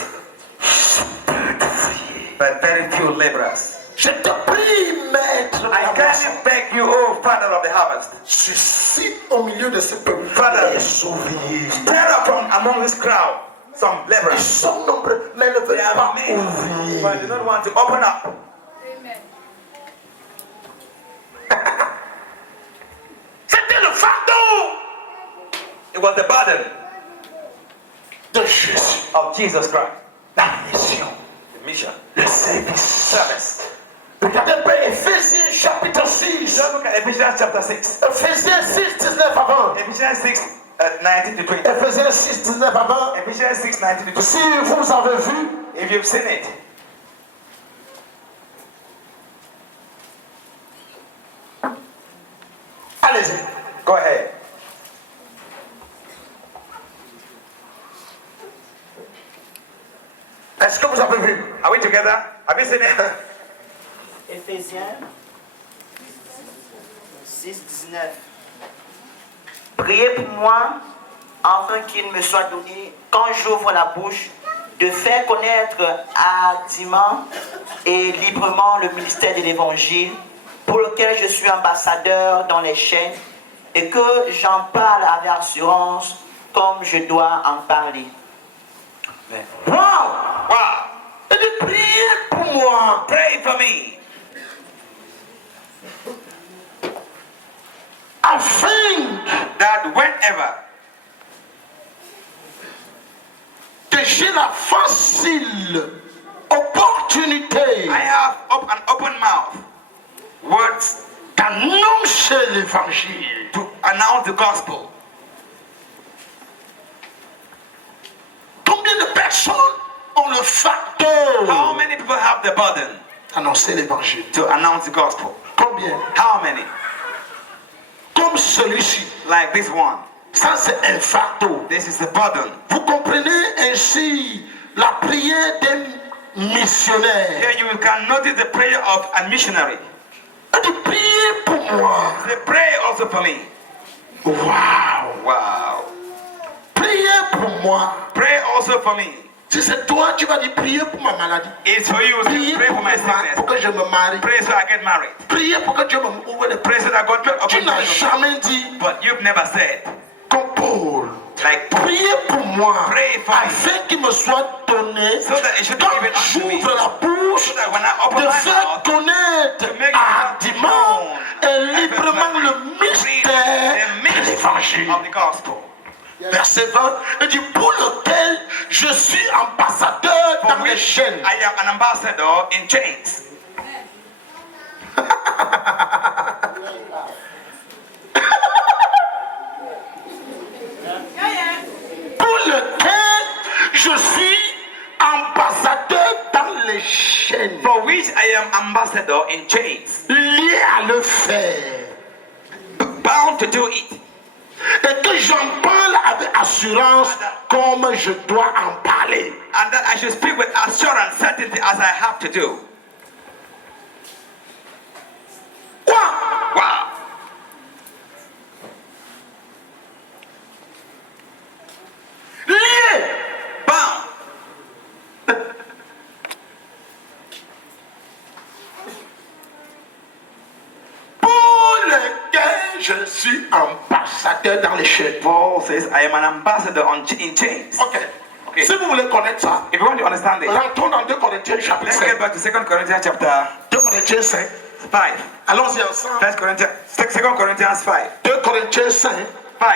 Peu d'ouvriers. but very few laborers. Je te prie, maître de I la moisson. kindly beg you, oh Father of the harvest, Suscite au milieu de ce peuple Father. les ouvriers. stir up from among this crowd some Ils laborers. sont nombreux, mais ne They veulent are pas many, ouvrir. but they don't want to open up. C'était le fardeau It was the burden de Jésus. of Jesus Christ, La mission, the mission, le service. service. Regardez un peu Éphésiens chapitre 6. Just look at Ephesians chapter 6. Éphésiens 6, 19 avant. Ephesians 6, 19 to 20. Éphésiens 6, 19 avant. Ephesians 6, 19 to 20. Si vous avez vu, If you've seen it, allez-y. go ahead. Est-ce que vous avez vu? Are we together? Have you seen it? Éphésiens 6, 19. Priez pour moi, afin qu'il me soit donné, quand j'ouvre la bouche, de faire connaître hardiment et librement le ministère de l'Évangile, pour lequel je suis ambassadeur dans les chaînes, et que j'en parle avec assurance, comme je dois en parler. Wow! Wow. Et de prier pour moi. Pray for me, Afin that whenever que j'ai la facile opportunité I have an open mouth, words d'annoncer l'évangile. to announce the gospel. Combien de personnes ont le fardeau How many people have the burden d'annoncer l'évangile? to announce the gospel? Combien? How many? Comme celui-ci. Like this one. Ça, c'est un fardeau. This is the burden. Vous comprenez ainsi la prière d'un missionnaire. Here you can notice the prayer of a missionary. Et de prier pour moi. They pray also for me. Wow. Wow. Priez pour moi. Pray also for me. Si c'est toi, tu vas dire prier pour ma maladie. It's for you to Priez pray pour, for my pour sickness. que je me marie. Pray so I get married. Priez pour que Dieu me ouvre les Pray so that God will Tu open n'as doors. jamais dit, But you've never said, comme Paul, like Paul, priez pour moi, Pray for me. afin qu'il me soit donné, so that it should be quand given unto me. j'ouvre la bouche, So that when I open de my faire mouth, connaître to make hardiment known et librement le the mystère de mystery l'évangile. of the gospel. Verset 20, il dit, pour lequel je suis ambassadeur For dans les which chaînes. I am an ambassador in chains. Pour lequel je suis ambassadeur dans les chaînes. For which I am ambassador in chains. Lié à le faire. Bound to do it. Et que j'en parle avec assurance comme je dois en parler. And that I should speak with assurance, certainty as I have to do. Quoi? Wow. Lié. Bound. Pour lequel je suis ambassadeur dans les chaînes. Paul says, I am an ambassador in chains. Ok. Si vous voulez connaître ça, If you want to understand it, rentrons dans 2 Corinthiens chapitre let's 5. get back to 2 Corinthians chapter 2 Corinthiens 5. 5. Allons-y ensemble. 2 Corinthians 5. 2 Corinthiens 5. 5.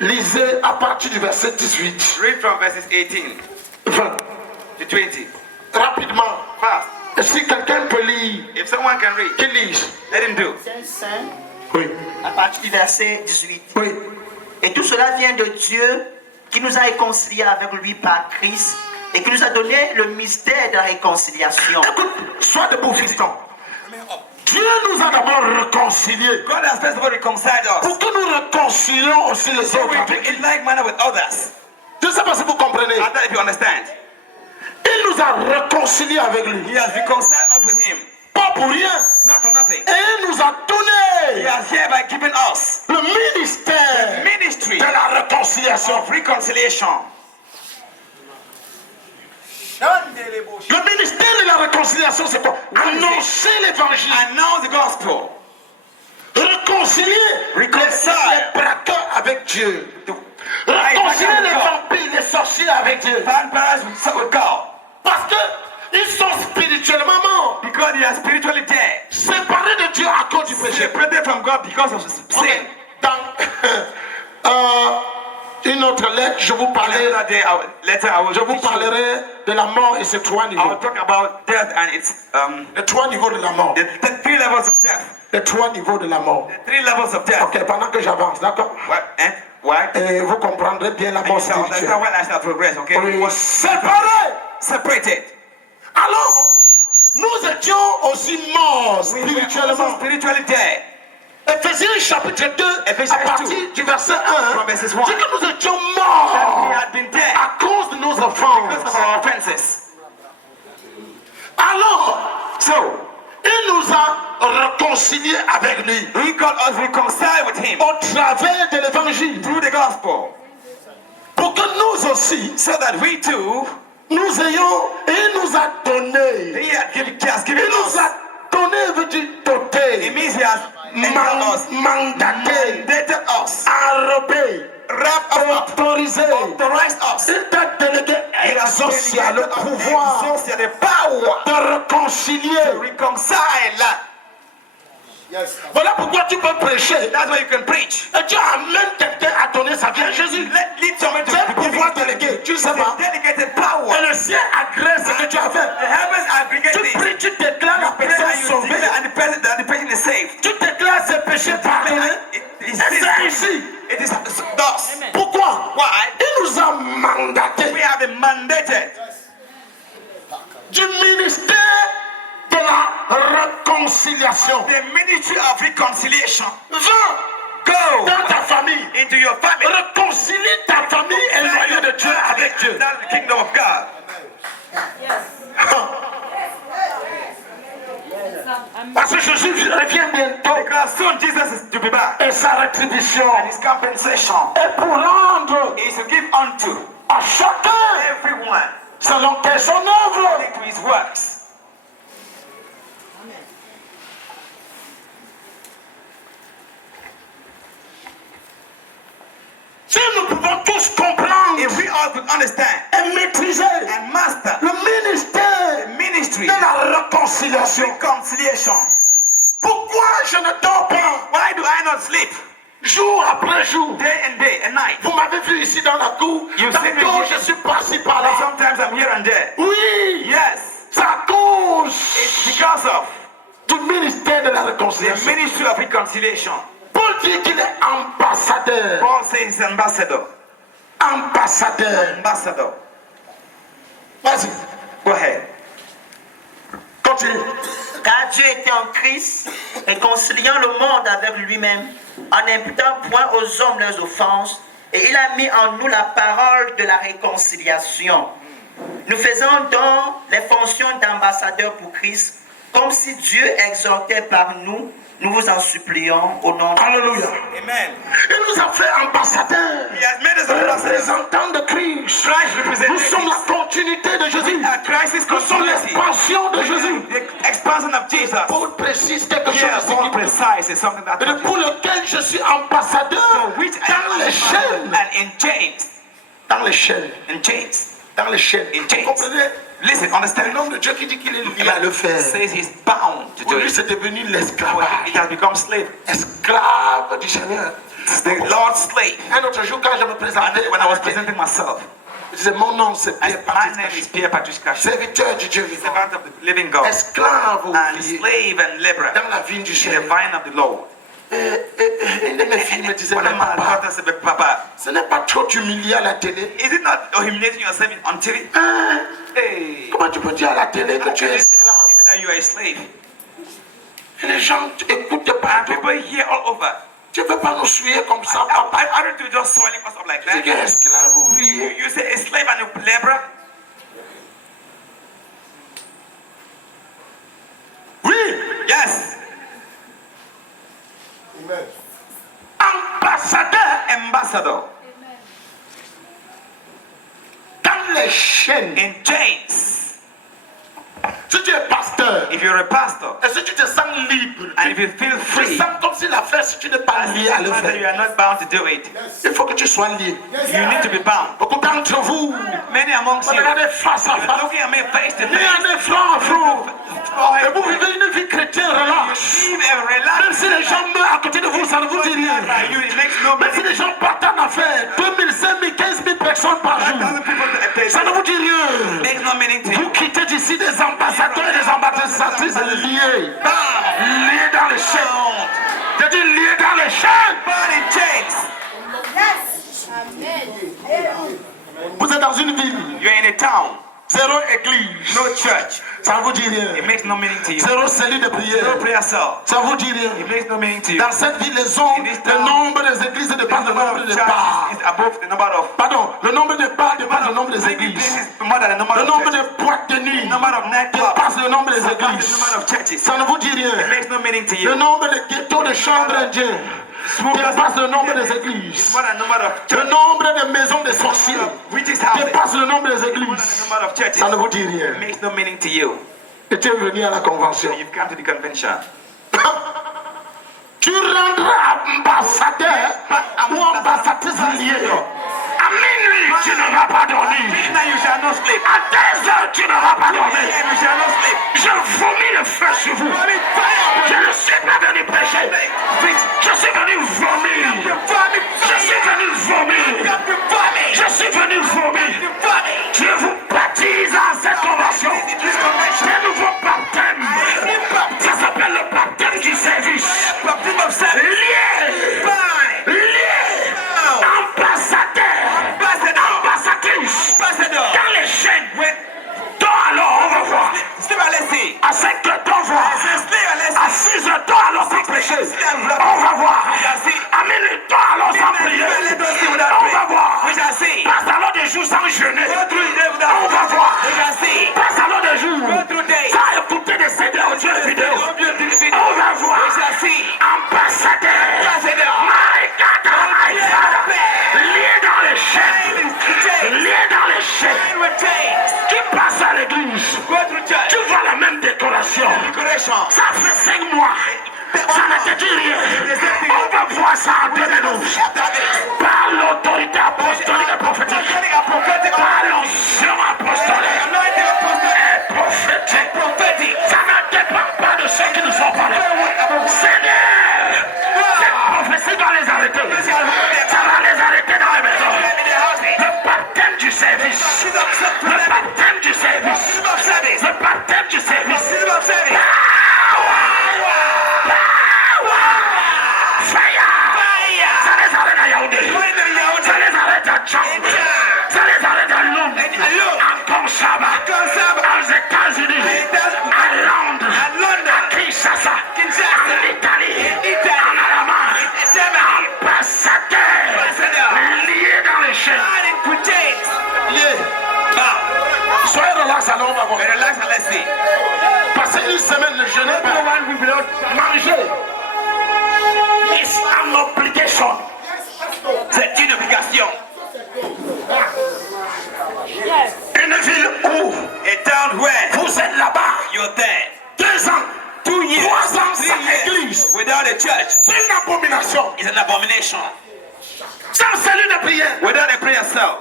Lisez à partir du verset 18. Read from verses 18 20. to 20. Rapidement. Fast. Et si quelqu'un peut lire, If someone can read, qu'il lise. let him do. Saint, Oui. à partir du verset 18. Oui. Et tout cela vient de Dieu, qui nous a réconciliés avec lui par Christ et qui nous a donné le mystère de la réconciliation. Écoute, sois debout, fiston. Dieu nous a d'abord réconciliés God has first of all reconciled us. pour que nous réconcilions aussi les So we autres. do in like manner with others. Je ne sais pas si vous comprenez. I don't know if you understand. Il nous a réconciliés avec lui. He has reconciled us with him. Pas pour rien. Not for nothing. Et il nous a He donné has hereby given us le the ministère ministry de la réconciliation. of reconciliation. Le ministère de la réconciliation, c'est quoi? Annoncer l'évangile. Announce the gospel. Réconcilier Reconcile. les braqueurs avec Dieu. Réconcilier les vampires, les sorciers avec Dieu. Vampires with God. Parce qu'ils sont spirituellement morts. Because they are spiritually dead. Séparés de Dieu à cause du péché. Separated from God because of Ok. sin. Dans une autre lettre, je vous parlerai, Another day, je vous parlerai de la mort et ses trois I will niveaux. talk about death and its Les trois niveaux de la mort. the three levels of death. Les trois niveaux de la mort. The three levels of death. Ok, pendant que j'avance, d'accord? What? And why? Et vous comprendrez bien la And mort you shall understand spirituelle. when I shall progress. Okay. Oui, séparés. Separated. Alors, nous étions aussi morts We were also spirituellement. spiritually dead. Éphésiens chapitre 2, Ephesians à partir 2, du verset 1, from verses 1. dit que nous étions We morts had been dead à cause de nos because offenses. of our offenses. Alors, So il nous a réconciliés avec lui he got us reconciled with him au travers de l'évangile through the gospel, pour que nous aussi, so that we too, nous ayons, et il nous a donné, he has given il nous us. a donné, veut dire It doté, means he has endowed us, mandaté, mandated us, arrobé, wrapped us up, autorisé. authorized us. Il t'a délégué He has exaucia le delegated us pouvoir exhausted the power de réconcilier. to reconcile. Voilà pourquoi tu peux prêcher. That's why you can preach. Et tu amènes quelqu'un à donner sa vie à Jésus. Lead someone to C'est le give pouvoir you délégué. Tu sais pas. delegated power. Et le ciel agrée ce que tu as fait. The heavens aggregate Tu this. pries, tu déclares la personne And you sauvée. declare, and the person is saved. Tu déclares ses péchés pardonnés. Et c'est ici. It is thus. Pourquoi? Why? Il nous a mandaté We have been mandated du ministère de la réconciliation. the ministry of reconciliation. Va Go dans ta famille. into your family. Réconcilie ta famille éloignée de Dieu avec Dieu. That's the kingdom of God. Parce que Jésus revient bientôt Because soon Jesus is to be back. et sa rétribution And his compensation est pour rendre is to give unto à chacun everyone selon que son œuvre. according to his works. Si nous pouvons tous comprendre If we all could understand et maîtriser and master le ministère the ministry de la of réconciliation, reconciliation, pourquoi je ne dors pas why do I not sleep jour après jour? day and night? Vous m'avez vu ici dans la cour, You see me tantôt here. je suis par-ci par-là. Sometimes I'm here and there. Oui, Yes, c'est à cause it's because of du ministère de la the réconciliation. ministry of reconciliation. Paul dit qu'il est ambassadeur. Paul says he's ambassador. Ambassadeur. Ambassador. Vas-y, Go ahead. continue. Car Dieu était en Christ, réconciliant le monde avec lui-même, en n'imputant point aux hommes leurs offenses, et il a mis en nous la parole de la réconciliation. Nous faisons donc les fonctions d'ambassadeurs pour Christ, comme si Dieu exhortait par nous. Nous vous en supplions au nom de Alléluia. Amen. Il nous a fait ambassadeurs, He has made us ambassadors. représentants de Christ. Christ Nous sommes representatives. la continuité de Jésus. Christ is Nous sommes continuity. l'expansion de Jésus. The expansion of Jesus. Paul précise quelque chose Yeah, ici more precise is something that pour lequel je suis ambassadeur which dans les chaînes. and in chains. Dans les chaînes. In chains. Dans les chaînes. In chains. Vous comprenez? Listen, Un understand. homme de Dieu qui dit qu'il est lié à le faire. Says he's bound to Pour do lui, it. c'est devenu It l'esclavage. has become slave. Esclave du Seigneur. It's the Lord's slave. Un autre jour, quand je me And présentais, when I was presenting myself, je disais, mon nom c'est my Pierre name Patrick, is Pierre Patrick Cash, serviteur du Dieu vivant. servant of the living God, Esclave and oublié slave and laborer dans la vigne du in the Seigneur. vine of the Lord. Une de mes filles me disait, One mais of my papa, daughters said, "But Papa, ce n'est pas trop t'humilier à la télé. is it not humiliating yourself on TV? Hein? Hey, Comment tu peux dire à la télé que tu es just esclave? that you are a slave. Et les gens écoutent de And partout. people here all over. Tu ne peux pas nous suivre comme ça, I papa. don't do just swelling us up like Tu dis that. que esclave ouvrier. You say a slave and a laborer? Oui, Yes. ambassadeur Ambassador dans les chaînes. in chains. Si tu es pasteur, If you're a pastor et si tu te sens libre, and if you feel tu free, sens comme si la faire si tu n'es pas lié à le that you faire. are not bound to do it. Il faut que tu sois lié. You need to be bound. Beaucoup d'entre vous, Many amongst vous you regardez face à face, looking at me face to ni face. un front à front, et vous You vivez une vie chrétienne relaxe. live a Même relaxed si les gens meurent à côté de vous, ça ne vous dit rien. life. It makes no Même si money. les gens partent en affaires, 2000, 5000, 15 000 personnes par jour, 1,000 people a day. ça ne vous dit rien. Makes no meaning to Vous you. quittez d'ici des ambassadeurs et des ambassadrices liés. Liés dans les chaînes. J'ai dit liés dans les chaînes. Bound in chains. Vous êtes dans une ville, You're in a town. zéro église. No church. Ça ne vous dit It rien. makes no meaning to you. Zéro cellule de No prière. prayer cell. Ça ne vous dit rien. It makes no meaning to you. Dans cette ville, les hommes, le nombre des églises dépasse le nombre de parts. Is above the number of Pardon, le nombre de parts dépasse le nombre des this églises. is more than the number Le of nombre churches. de boîtes de nuit The number of nightclubs. dépasse le nombre des Surpasses the églises. number of churches. Ça ne vous dit It rien. makes no meaning to Le you. nombre de ghettos de chambres indiens dépasse le nombre des églises. More than the number of Le churches. nombre de maisons des sorciers Witches houses. dépasse le nombre des More than the églises. number of churches. Ça ne vous dit It rien. makes no meaning to you. Et tu es venu à la convention. You've come to the convention. Tu rendras ambassadeur ou ambassadrice liée. À minuit, tu ne vas pas dormir. Now you shall not sleep. À 2 heures, tu ne vas pas dormir. And you shall not sleep. Je vomis le feu sur vous. I mean, fire. Je ne suis pas venu prêcher. Je suis venu vomir. Je suis venu vomir. Je suis venu vomir. Je vous baptise à cette convention. Un nouveau baptême. Ça s'appelle le baptême du service. Baptism of service. Lié. Fine. Lié. Ambassadeur. Ambassadrice. Ambassador. Dans les chaînes. When Dors alors, on va voir. sleep and let's see. À 5 heures, on va voir. Sleep and let's À see. 6 heures, dors alors sans péché. On va voir. À minuit, dors alors sans prier. On va voir. We shall see. Passe alors des jours sans jeûner. Go through the day without On va voir. We shall see. Passe alors des jours Go through days. sans écouter des CD audio et vidéo. On va voir. We shall see. Ambassadeur. Ambassador. My God, my Father. Lié dans les chaînes. Lié dans les chaînes. With chains. Qui passe à l'église. Go through church. Tu vois la même décoration. Decoration. Ça fait 5 mois. Ça ne te dit rien. On va voir ça en 2012. Par l'autorité apostolique et prophétique. Par l'onction apostolique et prophétique. Ça ne dépend pas de ceux qui nous ont parlé. Seigneur, cette prophétie va les arrêter. Ça va les arrêter dans les maisons. Le baptême du service. Le baptême du service. Le baptême du service. Ça les arrête à Yaoundé. Ça les arrête à Tchang. Ça les arrête à Londres. En Konsaba. Aux États-Unis. À Londres. À Kinshasa. En Italie. En Allemagne. Ambassadeur. Lié dans les chaînes. Lié. Soyez relax alors on va voir. Relax and let's see. Passez une semaine ne jeûnez pas. Manger. It's an obligation. C'est une obligation. Une ville où A town where vous êtes là-bas. you're there. 2 ans. 2 years. 3 ans 3 sans years. église. Without a church. C'est une abomination. It's an abomination. Sans cellule de prière. Without a prayer cell.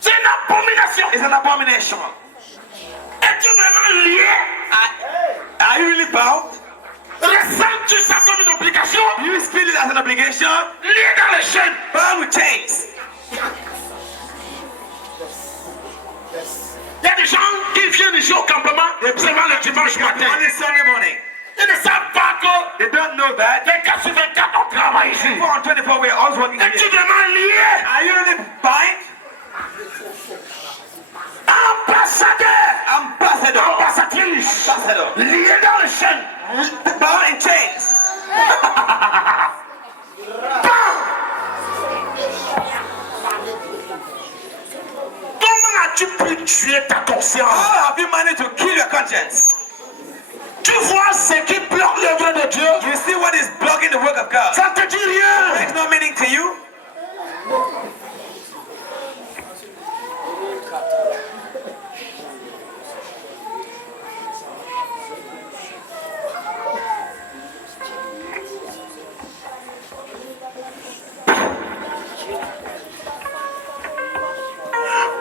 C'est une abomination. It's an abomination. Es-tu vraiment lié? Are you really bound? Ressens-tu ça comme une obligation? Do you feel it as an obligation? Lié dans les chaînes. Bound with chains. Il y a des gens qui viennent ici au campement seulement le dimanche matin. Only Sunday morning. Ils ne savent pas que They don't know that. Les 4 sur 24, on travaille ici. 4 on 24, we're always working Es-tu here. vraiment lié? Are you really buying? Ambassadeur, ambassadrice, Ambassador. lié dans les chaînes. Bound in chains. Comment as-tu pu tuer ta conscience? How have you managed to kill your conscience? Tu vois ce qui bloque l'œuvre de Dieu? You see what is blocking the work of God? Ça te dit rien. Makes no meaning to you.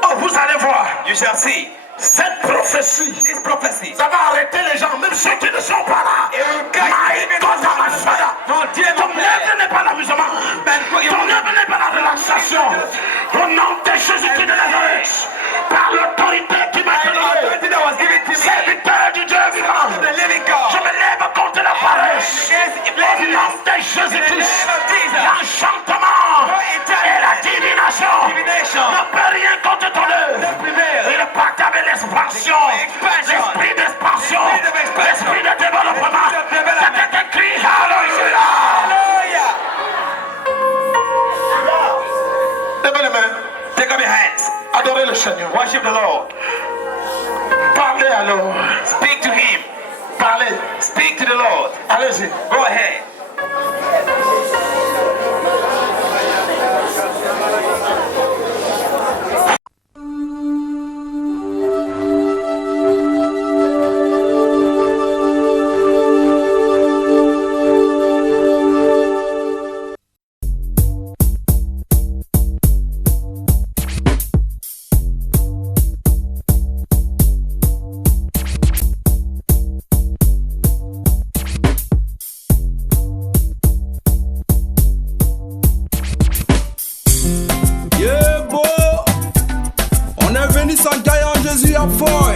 Oh, vous allez voir. You shall see. Cette prophétie, This prophecy. ça va arrêter les gens, même ceux qui ne sont pas là. It will guide even those who are not. No, dear, Ton œuvre n'est pas l'amusement. Ton œuvre n'est pas la relaxation. Au nom de Jésus-Christ de Nazareth, par l'autorité qui m'a The donné, authority that was given to me, serviteur du Dieu vivant, the living God. je me lève contre la paresse. Against Au laziness. nom de In the Jésus-Christ, name of Jesus. l'enchantement et la divination Divination. ne peut rien contre ton œuvre. Don't prevail. Il part avec l'expansion, Expansion. l'esprit d'expansion, Spirit of expansion. l'esprit de développement. Spirit of development. C'était écrit, alléluia. Hallelujah. Levez les mains, Take up your hands. adorez le Seigneur. Worship the Lord. Parlez alors, Speak to Him. parlez. Speak to the Lord. Allez-y. Go ahead. Yeah, boy. On est venu sans gaillard, Jésus a fort.